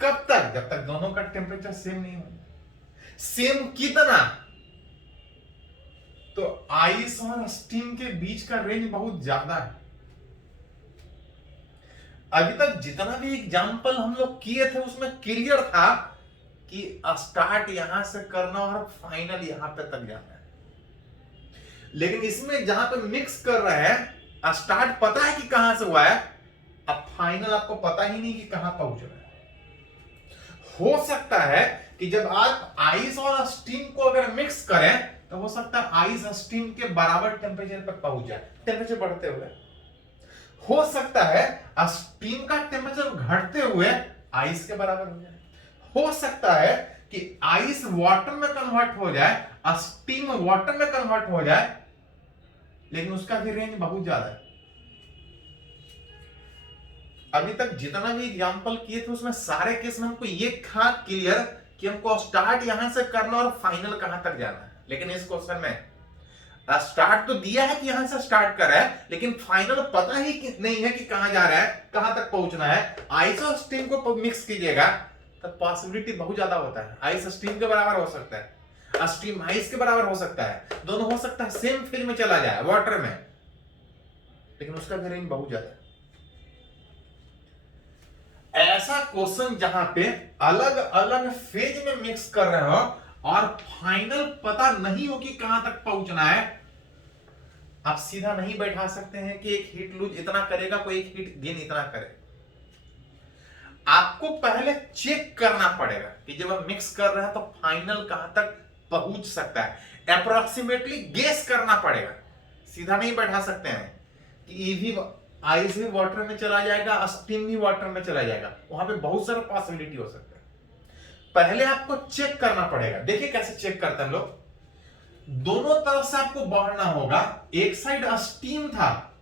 कब तक? जब तक दोनों का टेम्परेचर सेम नहीं हो। सेम कितना? तो आइस और स्टीम के बीच का रेंज बहुत ज्यादा है। अभी तक जितना भी एग्जाम्पल हम लोग किए थे उसमें क्लियर था कि स्टार्ट यहां से करना और फाइनल यहां पे तक जाना है। लेकिन इसमें जहां पे मिक्स कर रहे हैं, स्टार्ट पता है कि कहां से हुआ है, अब फाइनल आपको पता ही नहीं कि कहां पहुंच रहा है। हो सकता है कि जब आप आइस और स्टीम को अगर मिक्स करें तो हो सकता है आइस स्टीम के बराबर टेम्परेचर पर पहुंच जाए, टेम्परेचर बढ़ते हुए। हो सकता है स्टीम का टेम्परेचर घटते हुए आइस के बराबर हो जाए। हो सकता है कि आइस वाटर में कन्वर्ट हो जाए, स्टीम वाटर में कन्वर्ट हो जाए, लेकिन उसका भी रेंज बहुत ज्यादा है। अभी तक जितना भी एग्जांपल किए थे उसमें सारे केस में हमको ये था क्लियर कि हमको स्टार्ट यहां से करना और फाइनल कहां तक जाना है। लेकिन इस क्वेश्चन में स्टार्ट तो दिया है कि यहां से स्टार्ट कर रहा है, लेकिन फाइनल पता ही कि नहीं है कि कहां जा रहा है, कहां तक पहुंचना है। आइस और स्टीम को मिक्स कीजिएगा तो पॉसिबिलिटी बहुत ज्यादा होता है। आइस स्टीम के बराबर हो सकता है, स्टीम आइस के बराबर हो सकता है, दोनों हो सकता है सेम फेज में चला जाए वाटर में, लेकिन उसका भी रेंज बहुत ज्यादा है। ऐसा क्वेश्चन जहां पे अलग अलग फेज में मिक्स कर रहे हो और फाइनल पता नहीं हो कि कहां तक पहुंचना है, आप सीधा नहीं बैठा सकते हैं कि एक हीट लूज इतना करेगा, कोई एक हीट गेन इतना करे। आपको पहले चेक करना पड़ेगा कि जब हम मिक्स कर रहे हैं तो फाइनल कहां तक पहुंच सकता है। अप्रोक्सीमेटली गेस करना पड़ेगा, सीधा नहीं बैठा सकते हैं कि ये भी आइस भी वाटर में चला जाएगा, स्टीम भी वाटर में चला जाएगा। वहां पे बहुत सारा पॉसिबिलिटी हो सकता है। पहले आपको चेक करना पड़ेगा। देखिए कैसे चेक करते हैं लोग, दोनों तरफ से आपको बढ़ना होगा। एक साइड स्टीम था,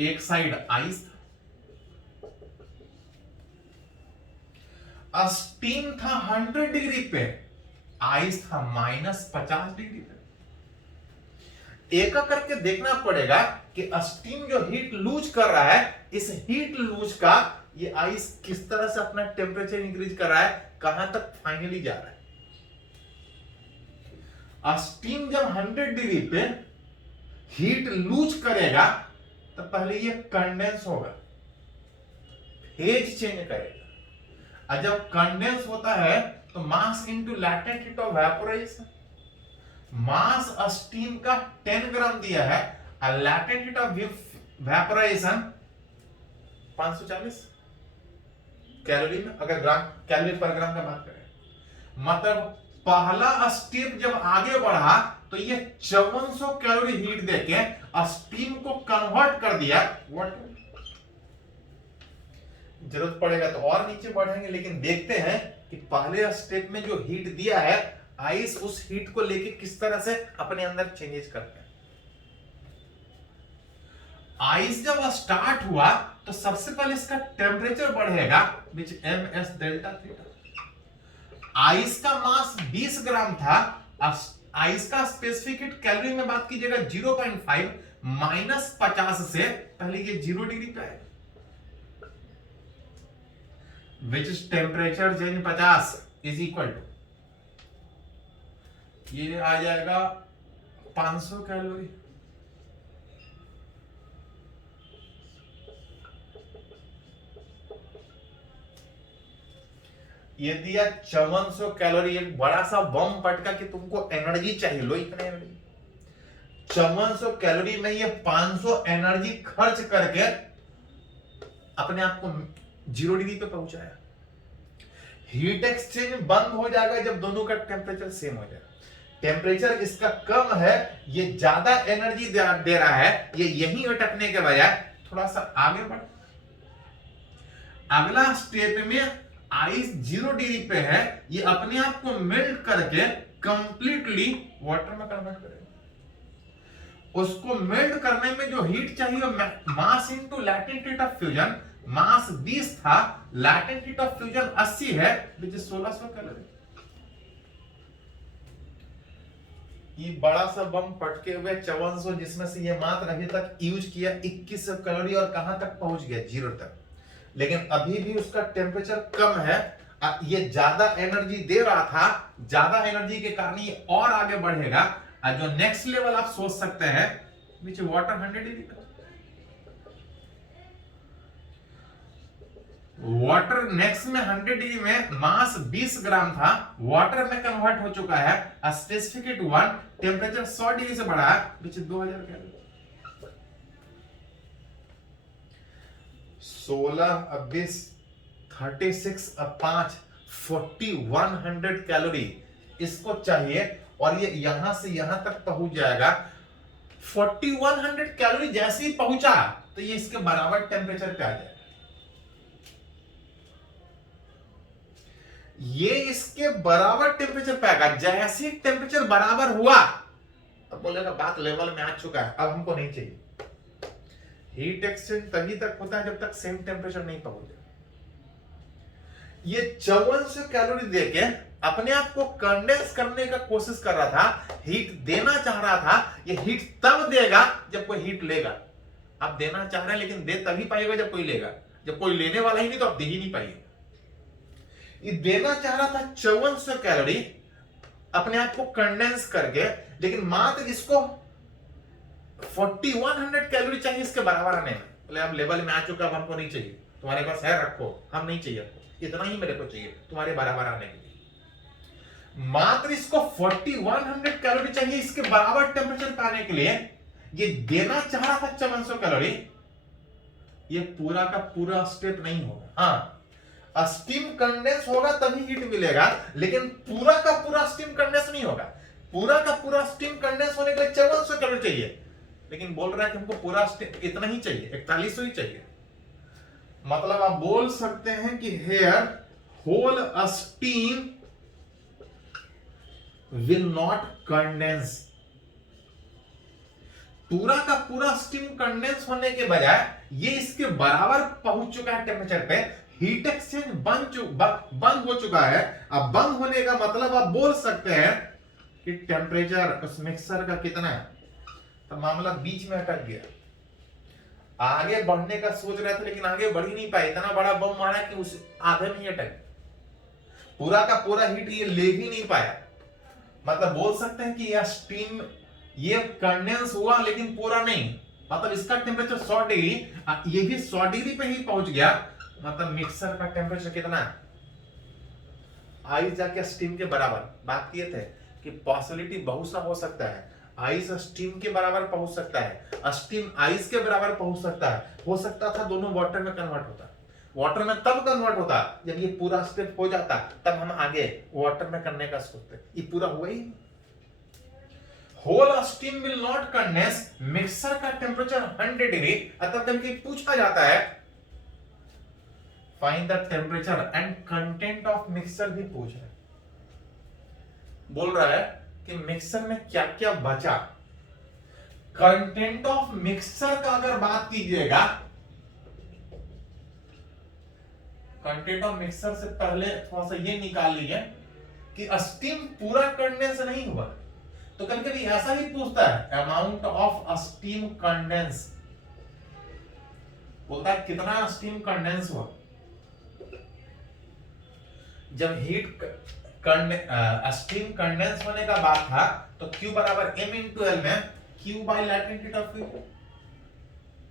एक साइड आइस था। स्टीम था 100 डिग्री पे, आइस था -50 डिग्री पे। एक करके देखना पड़ेगा कि स्टीम जो हीट लूज कर रहा है, इस हीट लूज का ये आइस किस तरह से अपना टेम्परेचर इंक्रीज कर रहा है, कहां तक फाइनली जा रहा है। स्टीम जब 100 डिग्री पे हीट लूज करेगा तो पहले ये कंडेंस होगा, फेज चेंज करेगा। और जब कंडेंस होता है तो मास into latent heat of vaporisation, mass steam का 10 ग्राम दिया है और latent heat of vaporisation 540 calorie में, अगर ग्राम कैलोरी पर ग्राम का बात करें। मतलब पहला स्टेप जब आगे बढ़ा तो ये 5400 कैलोरी हीट देके स्टीम को कन्वर्ट कर दिया। जरूरत पड़ेगा तो और नीचे बढ़ेंगे, लेकिन देखते हैं कि पहले स्टेप में जो हीट दिया है, आइस उस हीट को लेके किस तरह से अपने अंदर चेंजेस करते हैं। आइस जब स्टार्ट हुआ तो सबसे पहले इसका टेम्परेचर बढ़ेगा, विच ms डेल्टा थीटा। आइस का मास 20 ग्राम था, आइस का स्पेसिफिक हीट कैलोरी में बात कीजिएगा 0.5 माइनस 50 से पहले ये 0 डिग्री पे आएगा, which is temperature change 50 is equal to, ये आ जाएगा 500 कैलोरी। ये दिया 5400 कैलोरी, एक बड़ा सा बम पटका कि तुमको एनर्जी चाहिए, लो इतने एनर्जी। 5400 कैलोरी में ये 500 एनर्जी खर्च करके अपने आप को 0 डिग्री पे पहुंचाया। हीट एक्सचेंज बंद हो जाएगा जब दोनों का टेम्परेचर सेम हो जाएगा। टेम्परेचर इसका कम है, ये ज्यादा एनर्जी दे रहा है, ये यहीं अटकने के बजाय थोड़ा सा आगे बढ़। अगला स्टेप में आइस 0 डिग्री पे है, ये अपने आप को मेल्ट करके कंप्लीटली वाटर में कन्वर्ट करेगा। उसको मेल्ट करने में जो हीट चाहिए mass into latent heat of fusion, mass 20 था, लैटेंट हीट ऑफ फ्यूजन 80 है, विच इज 1600 कैलोरी। ये बड़ा सा बम पटके हुए 5400, जिसमें से ये मात्र अभी तक यूज किया 2100 कैलोरी और कहां तक पहुंच गया, 0 तक। लेकिन अभी भी उसका टेम्परेचर कम है, ये ज्यादा एनर्जी दे रहा था, ज्यादा एनर्जी के कारण ये और आगे बढ़ेगा। जो नेक्स्ट लेवल आप सोच सकते हैं, विच वाटर 100 डिग्री पे, वाटर नेक्स्ट में 100 डिग्री में मास 20 ग्राम था, वाटर में कन्वर्ट हो चुका है, स्पेसिफिक 1, टेम्परेचर 100 डिग्री से बढ़ा है, विच 2000 कैलोरी। 16 अब 20 36 अब 5 4100 कैलोरी इसको चाहिए, और ये यहां से यहां तक पहुंच जाएगा। 4100 कैलोरी जैसे ही पहुंचा तो ये इसके बराबर टेम्परेचर पे आ जाएगा। ये इसके बराबर टेम्परेचर पे आएगा। जैसे टेम्परेचर बराबर हुआ अब बोलेगा बात लेवल में आ चुका है, अब हमको नहीं चाहिए। हीट एक्सचेंज तभी तक होता है जब तक सेम टेम्परेचर नहीं पहुंचे। ये 5400 कैलोरी देके अपने आप को कंडेंस करने का कोशिश कर रहा था, हीट देना चाह रहा था। ये हीट तब देगा जब कोई हीट लेगा। आप देना चाह रहे हैं लेकिन दे तभी पाएगा जब कोई लेगा। जब कोई लेने वाला ही नहीं तो आप दे ही नहीं पाएंगे। ये देना चाह रहा था 5400 कैलोरी अपने आप को कंडेंस करके, लेकिन मात्र इसको 4100 कैलोरी चाहिए इसके बराबर आने में। बोले अब लेवल में आ चुका, अब हमको नहीं चाहिए, तुम्हारे पास है रखो, हम नहीं चाहिए, इतना ही मेरे को चाहिए तुम्हारे बराबर आने के लिए। मात्र इसको 4100 कैलोरी चाहिए इसके बराबर टेम्परेचर पे आने के लिए। ये देना चाह रहा था 5400 कैलोरी। ये पूरा का पूरा स्टेप नहीं होगा। हाँ, स्टीम कंडेंस होगा तभी हीट मिलेगा, लेकिन पूरा का पूरा स्टीम कंडेंस नहीं होगा। पूरा का पूरा स्टीम कंडेंस होने के लिए 5400 कैलोरी चाहिए, लेकिन बोल रहा है कि हमको पूरा स्टीम इतना ही चाहिए, 4100 ही चाहिए। मतलब आप बोल सकते हैं कि here whole steam will not condense. पूरा का पूरा स्टीम कंडेंस होने के बजाय ये इसके बराबर पहुंच चुका है टेम्परेचर पे। हीट एक्सचेंज बंद हो चुका है। अब बंद होने का मतलब आप बोल सकते हैं कि टेम्परेचर उस मिक्सर का कितना है, तो मामला बीच में अटक गया। आगे बढ़ने का सोच रहे थे लेकिन आगे बढ़ ही नहीं पाए। इतना बड़ा बम मारा कि उस आधे में अटक, पूरा का पूरा हीट ये ले ही नहीं पाया। मतलब बोल सकते हैं कि यह स्टीम ये कंडेंस हुआ लेकिन पूरा नहीं। मतलब इसका टेम्परेचर 100 डिग्री, ये भी 100 डिग्री पे ही पहुंच गया। मतलब मिक्सर का टेम्परेचर कितना है, आइस जाके स्टीम के बराबर। बात किए थे कि पॉसिबिलिटी बहुत सा हो सकता है। आइस स्टीम के बराबर पहुंच सकता है, स्टीम आइस के बराबर पहुंच सकता है, हो सकता था दोनों वाटर में कन्वर्ट होता। वाटर में तब कन्वर्ट होता जब ये पूरा स्टेप हो जाता, तब हम आगे वाटर में करने का सोचते। ये पूरा हुआ ही। Whole steam will not condense, mixture का टेम्परेचर 100 डिग्री। तब जब पूछा जाता है find the temperature and content of mixture भी पूछ रहा है, बोल रहा है कि मिक्सर में क्या क्या बचा। कंटेंट ऑफ मिक्सर का अगर बात कीजिएगा, कंटेंट ऑफ मिक्सर से पहले थोड़ा सा ये निकाल लीजिए कि स्टीम पूरा कंडेंस नहीं हुआ। तो कभी कभी ऐसा ही पूछता है अमाउंट ऑफ स्टीम कंडेंस, बोलता है कितना स्टीम कंडेंस हुआ। जब स्टीम कंडेंस होने का बात था तो Q बराबर m इंटू एल में Q by latent heat of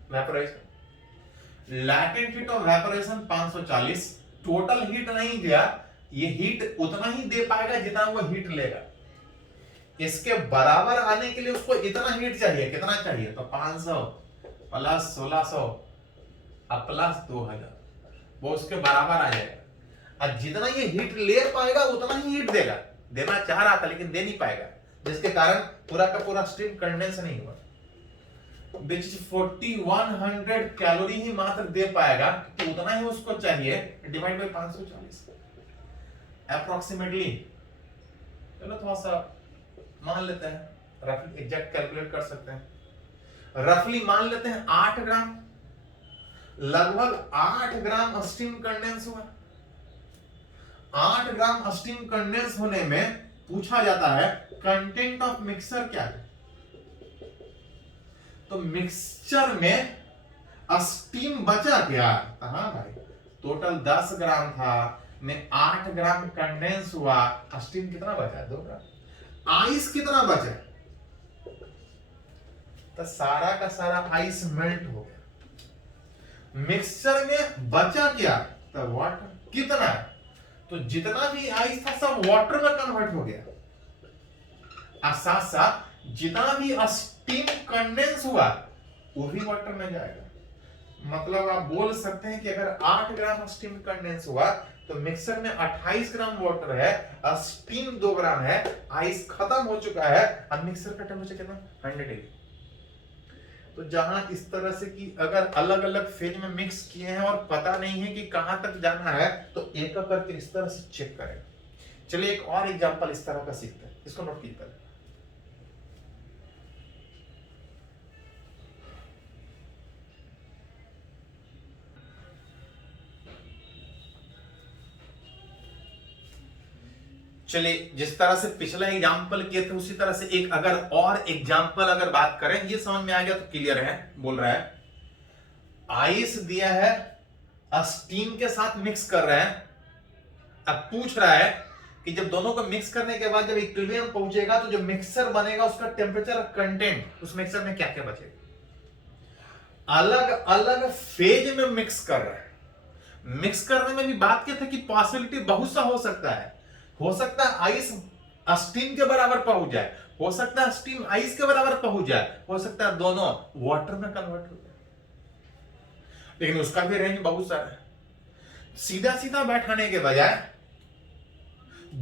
vaporisation. Latent heat of vaporisation 540, total heat नहीं दिया, ये हीट उतना ही दे पाएगा जितना वो हीट लेगा। इसके बराबर आने के लिए उसको इतना हीट चाहिए, कितना चाहिए, तो 500 प्लस 1600 प्लस 2000, वो उसके बराबर आ जाएगा। और जितना ये हीट ले पाएगा उतना ही हीट देगा, देना चाह रहा था लेकिन दे नहीं पाएगा, जिसके कारण पूरा का पूरा स्टीम कंडेंस नहीं हुआ। which is 4100 कैलोरी ही मात्र दे पाएगा, तो उतना ही उसको चाहिए, डिवाइड बाय 540 अप्रोक्सीमेटली। चलो थोड़ा सा मान लेते हैं, रफली एग्जैक्ट कैलकुलेट कर सकते हैं। रफली मान लेते हैं 8 ग्राम, लगभग 8 ग्राम स्टीम कंडेंस हुआ। 8 ग्राम स्टीम कंडेंस होने में पूछा जाता है कंटेंट ऑफ मिक्सर क्या है। तो मिक्सचर में स्टीम बचा क्या, हाँ भाई टोटल 10 ग्राम था, में 8 ग्राम कंडेंस हुआ, स्टीम कितना बचा, 2 ग्राम। आइस कितना बचा, तो सारा का सारा आइस मेल्ट हो गया। मिक्सचर में बचा क्या, तो वाटर कितना, तो जितना भी आइस था सब वाटर में कन्वर्ट हो गया। और साथ साथ जितना भी स्टीम कंडेंस हुआ वो भी वाटर में जाएगा। मतलब आप बोल सकते हैं कि अगर 8 ग्राम स्टीम कंडेंस हुआ तो मिक्सर में 28 ग्राम वाटर है, स्टीम 2 ग्राम है, आइस खत्म हो चुका है, अब मिक्सर का टेम्परेचर कितना, 100 डिग्री। तो जहां इस तरह से कि अगर अलग अलग फेज में मिक्स किए हैं और पता नहीं है कि कहां तक जाना है, तो एक एक करके इस तरह से चेक करें। चलिए एक और एग्जांपल इस तरह का सीखते हैं, इसको नोट कीजिए। चलिए जिस तरह से पिछला एग्जांपल किए थे उसी तरह से एक अगर और एग्जांपल अगर बात करें, ये समझ में आ गया तो क्लियर है। बोल रहा है आइस दिया है, स्टीम के साथ मिक्स कर रहे हैं। अब पूछ रहा है कि जब दोनों को मिक्स करने के बाद जब इक्विलिब्रियम पहुंचेगा तो जो मिक्सर बनेगा उसका टेम्परेचर कंटेंट उस मिक्सर में क्या क्या बचेगा। अलग अलग फेज में मिक्स कर रहा है। मिक्स करने में भी बात क्या था कि पॉसिबिलिटी बहुत सा हो सकता है। हो सकता है आइस स्टीम के बराबर पहुंच जाए, हो सकता है स्टीम आइस के बराबर पहुंच जाए, हो सकता है दोनों वाटर में कन्वर्ट हो जाए, लेकिन उसका भी रेंज बहुत सारा है। सीधा सीधा बैठाने के बजाय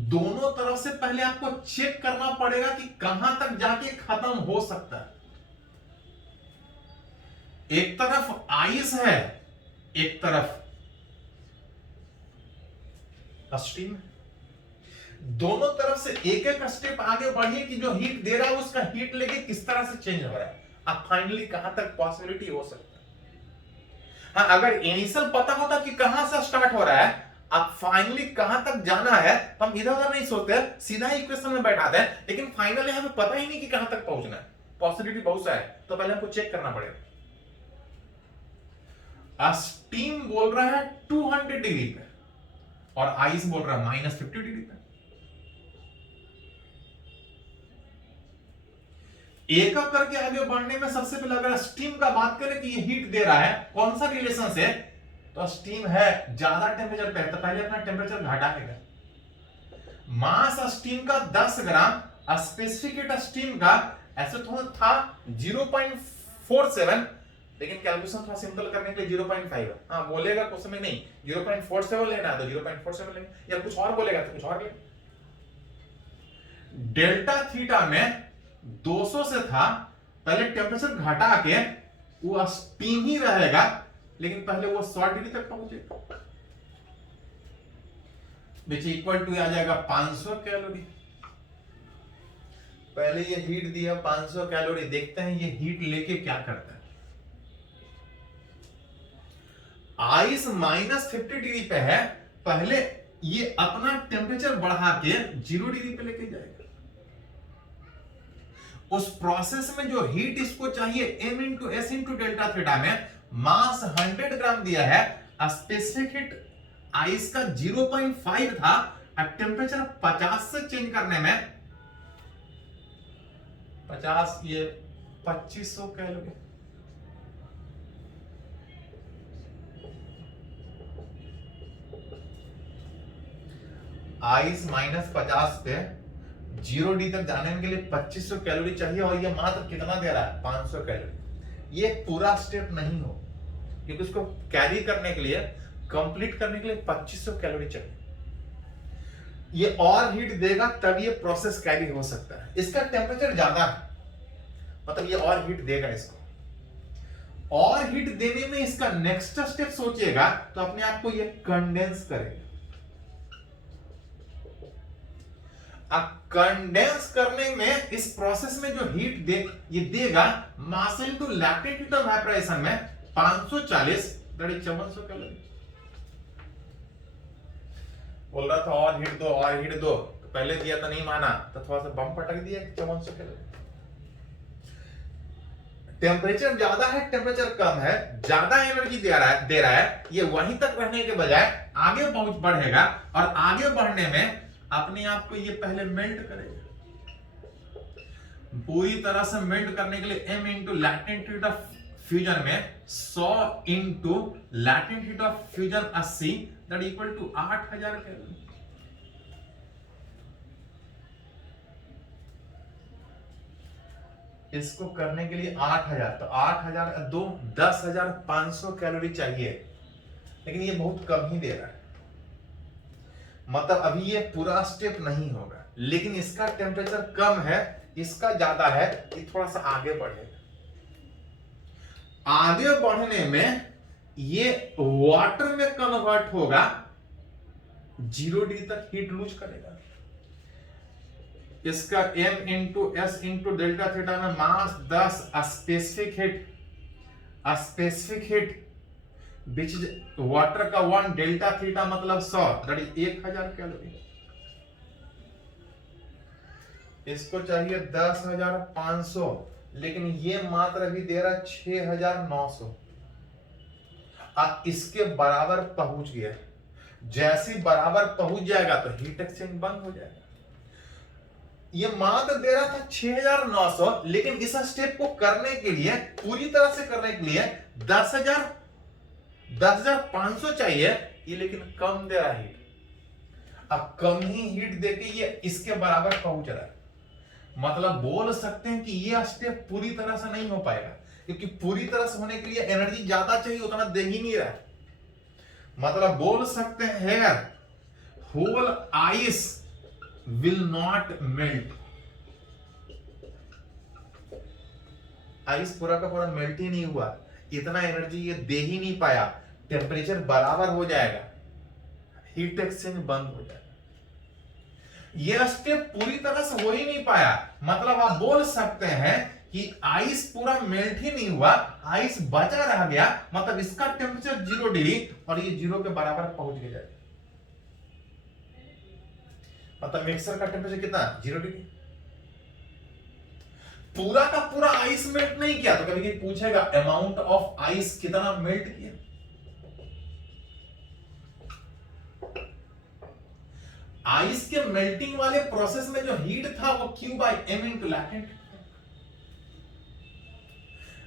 दोनों तरफ से पहले आपको चेक करना पड़ेगा कि कहां तक जाके खत्म हो सकता है। एक तरफ आइस है, एक तरफ स्टीम। दोनों तरफ से एक एक स्टेप आगे बढ़िए कि जो हीट दे रहा है उसका हीट लेके किस तरह से चेंज हो रहा है, अब फाइनली कहां तक पॉसिबिलिटी हो सकता है। हाँ, अगर इनिशियल पता होता कि कहां से स्टार्ट हो रहा है, अब फाइनली कहां तक जाना है, तो हम इधर उधर नहीं सोचते, सीधा इक्वेशन में बैठाते हैं। लेकिन फाइनली हमें पता ही नहीं कि कहां तक पहुंचना है, पॉसिबिलिटी बहुत सा है, तो पहले हमको चेक करना पड़ेगा। स्टीम बोल रहा है 200 डिग्री पे और आइस बोल रहा है -50 डिग्री पे। एक एक करके आगे बढ़ने में सबसे पहले अगर स्टीम का बात करें कि ये हीट दे रहा है, कौन सा रिलेशन से, तो स्टीम है ज्यादा टेम्परेचर पे, तो पहले अपना टेम्परेचर घटाएगा। मास स्टीम का 10 ग्राम, स्पेसिफिक स्टीम का ऐसे थोड़ा था 0.47, लेकिन कैलकुलेशन थोड़ा सिंपल करने के लिए 0.5 है। हाँ बोलेगा क्वेश्चन में नहीं 0.47 लेना है तो 0.47 लेंगे, या कुछ और बोलेगा तो कुछ और लेंगे। डेल्टा थीटा में 200 से था, पहले टेम्परेचर घटा के वो स्टीम ही रहेगा, लेकिन पहले वो 100 डिग्री तक पहुंचेगा, विच इक्वल टू आ जाएगा 500 कैलोरी। पहले ये हीट दिया 500 कैलोरी, देखते हैं ये हीट लेके क्या करता है। आइस -50 डिग्री पे है, पहले ये अपना टेम्परेचर बढ़ा के 0 डिग्री पे लेके जाएगा। उस प्रोसेस में जो हीट इसको चाहिए m into S into delta theta में मास 100 ग्राम दिया है, स्पेसिफिक हीट आइस का 0.5 था, अब टेम्परेचर 50 से चेंज करने में 50 ये 2500 कैलोरी, आइस -50 पे 0 डी तक जाने के लिए 2500 कैलोरी चाहिए और ये मात्र कितना दे रहा है 500 कैलोरी। ये पूरा स्टेप नहीं हो, क्योंकि उसको कैरी करने के लिए, कंप्लीट करने के लिए 2500 कैलोरी चाहिए। ये और हीट देगा तब ये प्रोसेस कैरी हो सकता है। इसका टेम्परेचर ज्यादा है, मतलब ये और हीट देगा इसको। और हीट देने में इसका नेक्स्ट स्टेप सोचिएगा तो अपने आप को ये कंडेंस करेगा। अब कंडेंस करने में इस प्रोसेस में जो हीट दे ये देगा मास into latent heat of vaporisation में 540 दैट इज 5400 कैलोरी। बोल रहा था और हीट दो और हीट दो, तो पहले दिया तो नहीं माना, तो थोड़ा सा बम पटक दिया 5400 कैलोरी। टेम्परेचर ज्यादा है, टेम्परेचर कम है, ज्यादा एनर्जी दे रहा है, ये वहीं तक रहने के बजाय आगे बहुत बढ़ेगा और आगे बढ़ने में अपने आप को ये पहले मेल्ट करेगा। पूरी तरह से मेल्ट करने के लिए m into latent heat of fusion में 100 into latent heat of fusion 80 that equal to 8000 calorie. इसको करने के लिए 8000, तो 8000 दो 10,500 कैलोरी चाहिए, लेकिन ये बहुत कम ही दे रहा है। मतलब अभी ये पूरा स्टेप नहीं होगा, लेकिन इसका टेम्परेचर कम है, इसका ज्यादा है, ये थोड़ा सा आगे बढ़ेगा। आगे बढ़ने में ये वाटर में कन्वर्ट होगा, 0 डिग्री तक हीट लूज करेगा। इसका m into S into delta theta में मास 10, स्पेसिफिक हीट विच वाटर का 1 डेल्टा थीटा मतलब 100 दैट इज 1000 कैलोरी। इसको चाहिए 10,500, लेकिन ये मात्र अभी दे रहा 6,900। अब इसके बराबर पहुंच गया, जैसे बराबर पहुंच जाएगा तो हीट एक्सचेंज बंद हो जाएगा। ये मात्र दे रहा था 6,900, लेकिन इस स्टेप को करने के लिए, पूरी तरह से करने के लिए 10,500 चाहिए, ये लेकिन कम दे रहा हीट। अब कम ही हीट देके ये इसके बराबर पहुंच रहा है, मतलब बोल सकते हैं कि ये स्टेप पूरी तरह से नहीं हो पाएगा, क्योंकि पूरी तरह से होने के लिए एनर्जी ज्यादा चाहिए, उतना दे ही नहीं रहा है। मतलब बोल सकते हैं whole ice will not melt, ice पूरा का पूरा मेल्ट ही नहीं हुआ, इतना एनर्जी ये दे ही नहीं पाया, टेम्परेचर बराबर हो जाएगा, हीट एक्सचेंज बंद हो जाएगा। यह स्टेप पूरी तरह से हो ही नहीं पाया, मतलब आप बोल सकते हैं कि आइस पूरा मेल्ट ही नहीं हुआ, आइस बचा रह गया, मतलब इसका टेम्परेचर 0 डिग्री और ये 0 के बराबर पहुंच गया। मतलब मिक्सर का टेम्परेचर कितना 0 डिग्री। पूरा का पूरा आइस मेल्ट नहीं किया, तो कभी पूछेगा अमाउंट ऑफ आइस कितना मेल्ट किया। आइस के मेल्टिंग वाले प्रोसेस में जो हीट था वो Q by m into latent.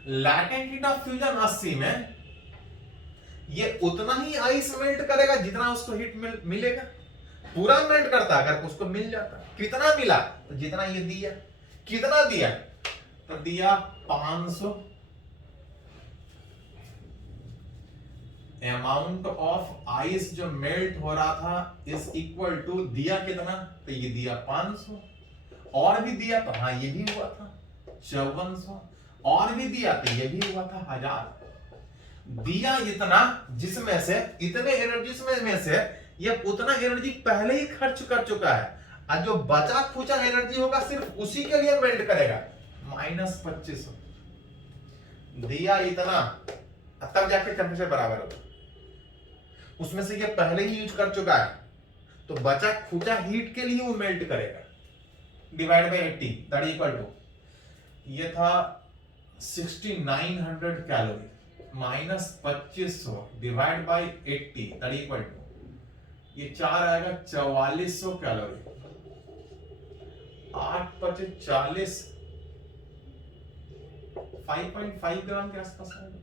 Latent heat of fusion 80 में ये उतना ही आइस मेल्ट करेगा जितना उसको हीट मिलेगा। पूरा मेल्ट करता अगर उसको मिल जाता, कितना मिला तो जितना ये दिया। कितना दिया तो दिया 500। अमाउंट ऑफ आइस जो मेल्ट हो रहा था इज इक्वल टू दिया कितना, तो ये दिया 500, और भी दिया तो हाँ ये भी हुआ था 5400, और भी दिया तो ये भी हुआ था 1000। दिया इतना जिसमें से इतने एनर्जी में से ये उतना एनर्जी पहले ही खर्च कर चुका है, और जो बचा खुचा एनर्जी होगा सिर्फ उसी के लिए मेल्ट करेगा -2500। दिया इतना तब जाके टेम्परेचर बराबर होगा, उसमें से ये पहले ही यूज कर चुका है, तो बचा खुचा हीट के लिए वो मेल्ट करेगा। Divide by 80 that equal to ये था 6900 calorie minus 2500 divide by 80 that equal to ये 4 आएगा 4400 कैलोरी। 8 पचे 40 5.5 ग्राम के आसपास आएगा।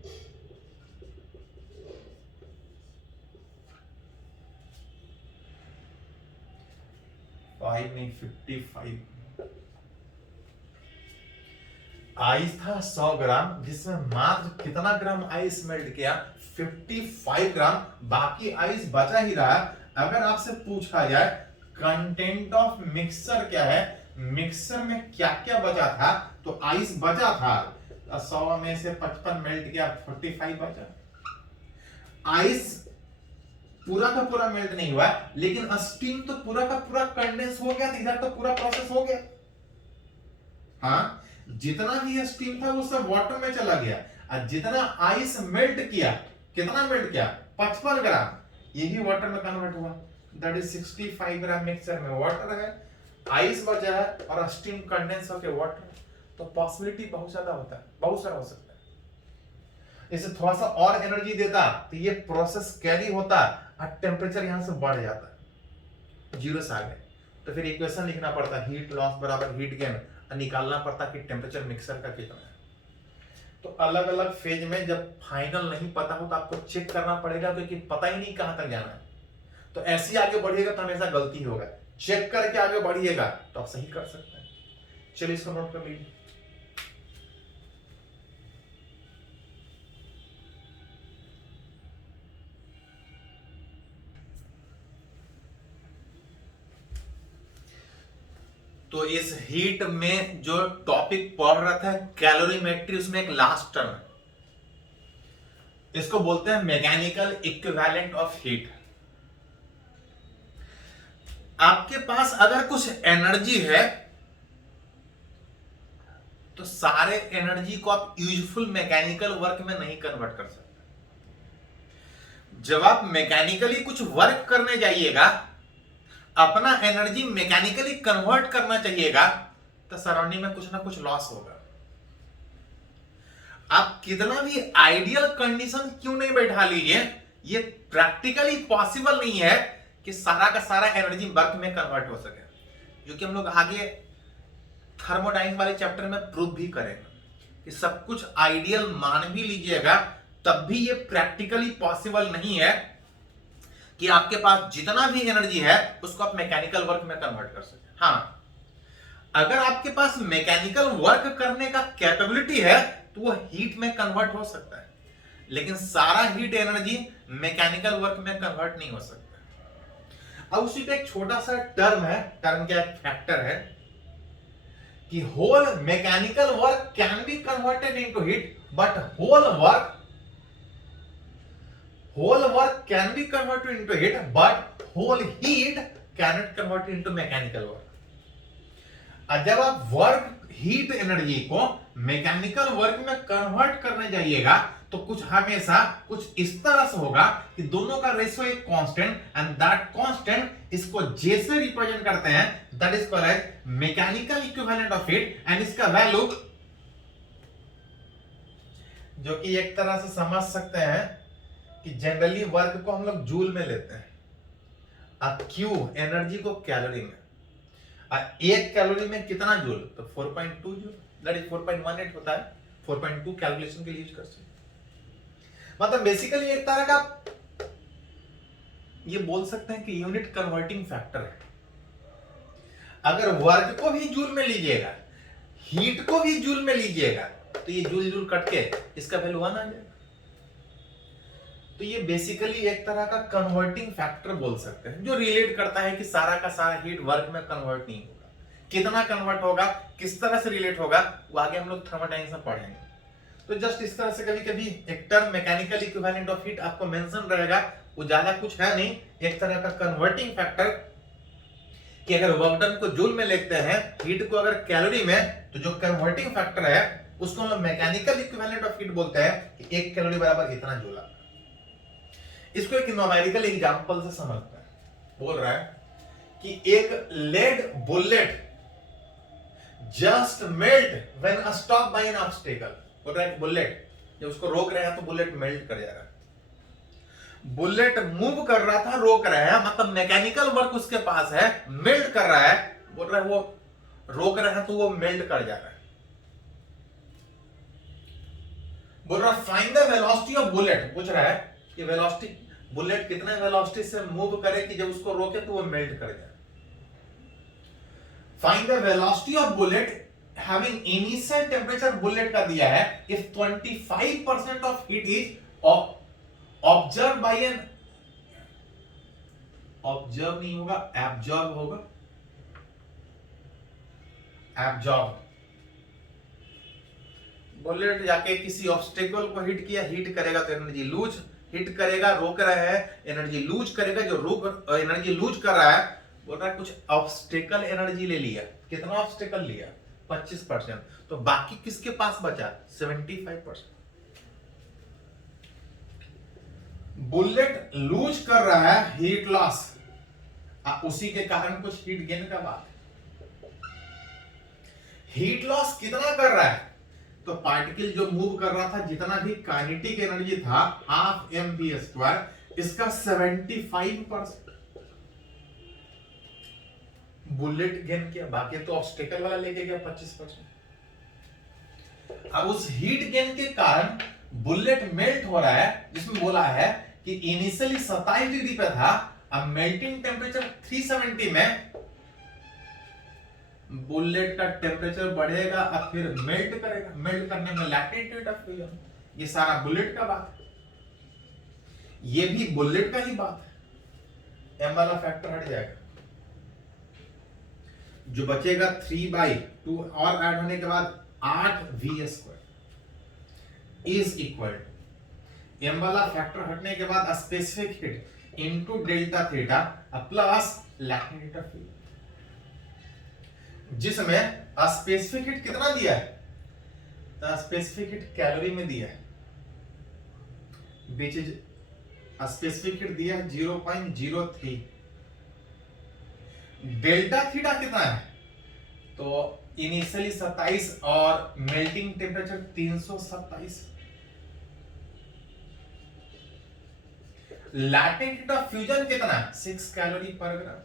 फाइव नहीं 55। आइस था 100 ग्राम जिसमें मात्र कितना ग्राम आइस मेल्ट किया 55 ग्राम। बाकी आइस बचा ही रहा। अगर आपसे पूछा जाए कंटेंट ऑफ मिक्सचर क्या है, मिक्सचर में क्या क्या बचा था, तो आइस बचा था 100 में से 55 मेल्ट किया 45 बचा। आइस पूरा का पूरा मेल्ट नहीं हुआ लेकिन स्टीम तो पूरा का पूरा कंडेंस हो गया, इधर तो पूरा प्रोसेस हो गया। हाँ, जितना भी स्टीम था वो सब वाटर में चला गया और जितना आइस मेल्ट किया, कितना मेल्ट किया 55 ग्राम, यही वाटर में कन्वर्ट हुआ। दैट इज 65 ग्राम मिक्सचर में वाटर है, आइस बचा है और स्टीम कंडेंस होकर वाटर। तो पॉसिबिलिटी बहुत ज्यादा होता है, बहुत सारा हो सकता है। इसे थोड़ा सा और एनर्जी देता तो ये प्रोसेस कैरी होता और टेम्परेचर यहां से बढ़ जाता, जीरो से आ गए तो फिर इक्वेशन लिखना पड़ता हीट लॉस बराबर हीट गेन, निकालना पड़ता कि टेम्परेचर मिक्सर का कितना है। तो अलग अलग फेज में जब फाइनल नहीं पता हो तो आपको चेक करना पड़ेगा क्योंकि पता ही नहीं कहां तक जाना है। तो ऐसे आगे बढ़िएगा तो हमेशा गलती होगा, चेक करके आगे बढ़िएगा तो आप सही कर सकते हैं। चलिए इसको नोट कर लीजिए। तो इस हीट में जो टॉपिक पढ़ रहा था कैलोरीमेट्री, उसमें एक लास्ट टर्म है, इसको बोलते हैं मैकेनिकल इक्विवेलेंट ऑफ हीट। आपके पास अगर कुछ एनर्जी है तो सारे एनर्जी को आप यूजफुल मैकेनिकल वर्क में नहीं कन्वर्ट कर सकते। जब आप मैकेनिकली कुछ वर्क करने जाइएगा, अपना एनर्जी मैकेनिकली कन्वर्ट करना चाहिएगा, तो सराउंडिंग में कुछ ना कुछ लॉस होगा। आप कितना भी आइडियल कंडीशन क्यों नहीं बैठा लीजिए, ये प्रैक्टिकली पॉसिबल नहीं है कि सारा का सारा एनर्जी वर्क में कन्वर्ट हो सके, जो कि हम लोग आगे थर्मोडाइनमिक्स वाले चैप्टर में प्रूव भी करेंगे कि सब कुछ आइडियल मान भी लीजिएगा तब भी ये प्रैक्टिकली पॉसिबल नहीं है कि आपके पास जितना भी एनर्जी है उसको आप मैकेनिकल वर्क में कन्वर्ट कर सके। हाँ, अगर आपके पास मैकेनिकल वर्क करने का कैपेबिलिटी है तो वो हीट में कन्वर्ट हो सकता है, लेकिन सारा हीट एनर्जी मैकेनिकल वर्क में कन्वर्ट नहीं हो सकता। अब उसी पे एक छोटा सा टर्म है, टर्म क्या एक फैक्टर है कि whole mechanical work can be converted into heat but whole work can be converted into heat but whole heat cannot convert into mechanical work। जब आप वर्क हीट एनर्जी को मैकेनिकल वर्क में convert करने जाइएगा तो कुछ हमेशा कुछ इस तरह से होगा कि दोनों का रेशियो एक कांस्टेंट एंड दैट कांस्टेंट इसको जे से रिप्रेजेंट करते हैं, that is called as mechanical equivalent of heat and इसका वैल्यू जो कि एक तरह से समझ सकते हैं कि जनरली वर्क को हम लोग जूल में लेते हैं, अब क्यू एनर्जी को कैलोरी में, एक कैलोरी में कितना जूल, तो 4.2 जूल, दैट इज 4.18 होता है। 4.2 कैलकुलेशन के लिए यूज कर सकते हैं। मतलब बेसिकली एक तरह का ये बोल सकते हैं कि यूनिट कन्वर्टिंग फैक्टर है। अगर वर्क को भी जूल में लीजिएगा, हीट को भी जूल में लीजिएगा तो ये जूल जूल कट के इसका वैल्यू 1 आ जाएगा। तो ये बेसिकली एक तरह का कन्वर्टिंग फैक्टर बोल सकते हैं जो रिलेट करता है कि सारा का सारा हीट वर्क में कन्वर्ट नहीं होगा, कितना कन्वर्ट होगा, किस तरह से रिलेट होगा, वो आगे हम लोग थर्मोडायनामिक्स में पढ़ेंगे। तो जस्ट इस तरह से कभी कभी एक term mechanical equivalent of heat आपको मेंशन रहेगा, वो ज्यादा कुछ है नहीं, एक तरह का कन्वर्टिंग फैक्टर कि अगर वर्क डन को जूल में लिखते हैं, हीट को अगर कैलोरी में, तो जो कन्वर्टिंग फैक्टर है उसको हम मैकेनिकल इक्विवेलेंट ऑफ हीट बोलते हैं कि 1 कैलोरी बराबर इतना जूल। इसको एक न्यूमेरिकल एग्जांपल से समझते हैं। बोल रहा है कि एक lead bullet just melt when stop by an obstacle. बोल रहा है बुलेट जब उसको रोक रहे हैं तो बुलेट मेल्ट कर जा रहा है। बुलेट मूव कर रहा था, रोक रहा है, मतलब मैकेनिकल वर्क उसके पास है, मेल्ट कर रहा है। बोल रहा है वो रोक रहा है तो वो मेल्ट कर जा रहा है। बोल रहा find the velocity of bullet, पूछ रहा है कि वेलोसिटी बुलेट कितने वेलोसिटी से मूव करे कि जब उसको रोके तो वो मेल्ट कर जाए। Find the velocity of bullet having initial temperature, bullet का दिया है if 25% of heat is observe by an, observe नहीं होगा, एब्जॉर्ब होगा, एब्जॉर्ब। बुलेट जाके किसी ऑब्स्टेकल को हिट किया, हिट करेगा तो एनर्जी लूज, हिट करेगा रोक रहा है एनर्जी लूज करेगा, जो रोक एनर्जी लूज कर रहा है बोल रहा है कुछ ऑब्स्टेकल एनर्जी ले लिया। कितना ऑब्स्टेकल लिया? 25%। तो बाकी किसके पास बचा? 75%। बुलेट लूज कर रहा है, हीट लॉस, उसी के कारण कुछ हीट गेन का बात। हीट लॉस कितना कर रहा है? तो पार्टिकल जो मूव कर रहा था, जितना भी काइनेटिक एनर्जी था हाफ mv², इसका 75% बुलेट गेन किया, बाकी तो ऑब्स्टेकल वाला लेके गया 25%। अब उस हीट गेन के कारण बुलेट मेल्ट हो रहा है, जिसमें बोला है कि इनिशियली 27 डिग्री पे था, अब मेल्टिंग टेम्परेचर 370 में बुलेट का टेम्परेचर बढ़ेगा और फिर मेल्ट करेगा। मेल्ट करने में लैटेंट हीट ऑफ फ्यूजन, ये सारा बुलेट का बात है, ये भी बुलेट का ही बात है। एम वाला फैक्टर हट जाएगा, जो बचेगा 3/2 और ऐड होने के बाद 8v² is equal to M वाला फैक्टर हटने के बाद specific heat into delta theta plus latent heat of fusion, जिसमें स्पेसिफिक हीट कितना दिया है? तो स्पेसिफिक हीट कैलोरी में दिया है, विच इज स्पेसिफिक हीट दिया है 0.03। डेल्टा थीटा कितना है? तो इनिशियली 27 और melting temperature 327। Latent heat of fusion कितना है? 6 कैलोरी पर ग्राम।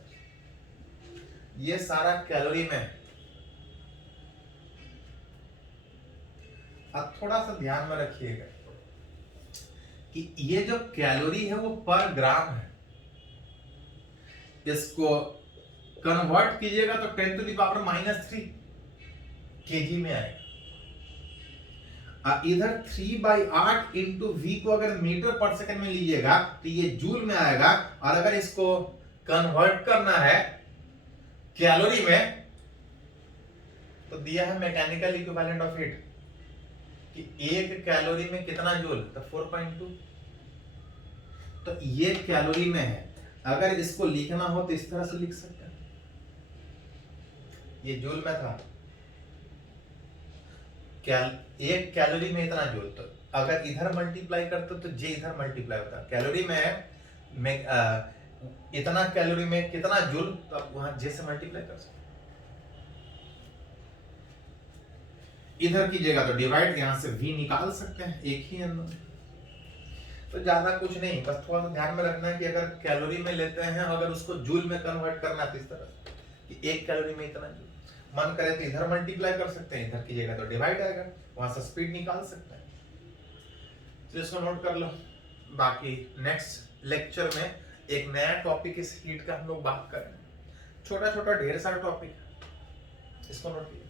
ये सारा कैलोरी में है। अब थोड़ा सा ध्यान में रखिएगा कि ये जो कैलोरी है वो पर ग्राम है, इसको कन्वर्ट कीजिएगा तो 10⁻³ केजी में आएगा। इधर 3/8 इंटू v को अगर मीटर पर सेकंड में लीजिएगा तो ये जूल में आएगा, और अगर इसको कन्वर्ट करना है कैलोरी में तो दिया है मैकेनिकल इक्विवेलेंट ऑफ हीट कि 1 कैलोरी में कितना जूल, तो 4.2। तो ये कैलोरी में है, अगर इसको लिखना हो तो इस तरह से लिख सकते हैं, ये जूल में था, 1 कैलोरी में इतना जूल, तो अगर इधर मल्टीप्लाई करते तो जे इधर मल्टीप्लाई होता। कैलोरी में इतना कैलोरी में कितना जूल, तो आप वहां जे से मल्टीप्लाई कर सकते। इधर कीजिएगा तो डिवाइड, यहां से v निकाल सकते हैं, एक ही अननोन। तो ज्यादा कुछ नहीं, बस थोड़ा सा ध्यान में रखना है कि अगर कैलोरी में लेते हैं, अगर उसको जूल में कन्वर्ट करना है तो इस तरह कि 1 कैलोरी में इतना जूल, मन करे तो इधर मल्टीप्लाई कर सकते हैं, इधर कीजिएगा तो डिवाइड आएगा, वहां से स्पीड निकाल सकते हैं। तो इसको नोट कर लो। बाकी नेक्स्ट लेक्चर में एक नया टॉपिक इस हीट का हम लोग बात करेंगे। छोटा छोटा ढेर सारा टॉपिक, इसको नोट कीजिए।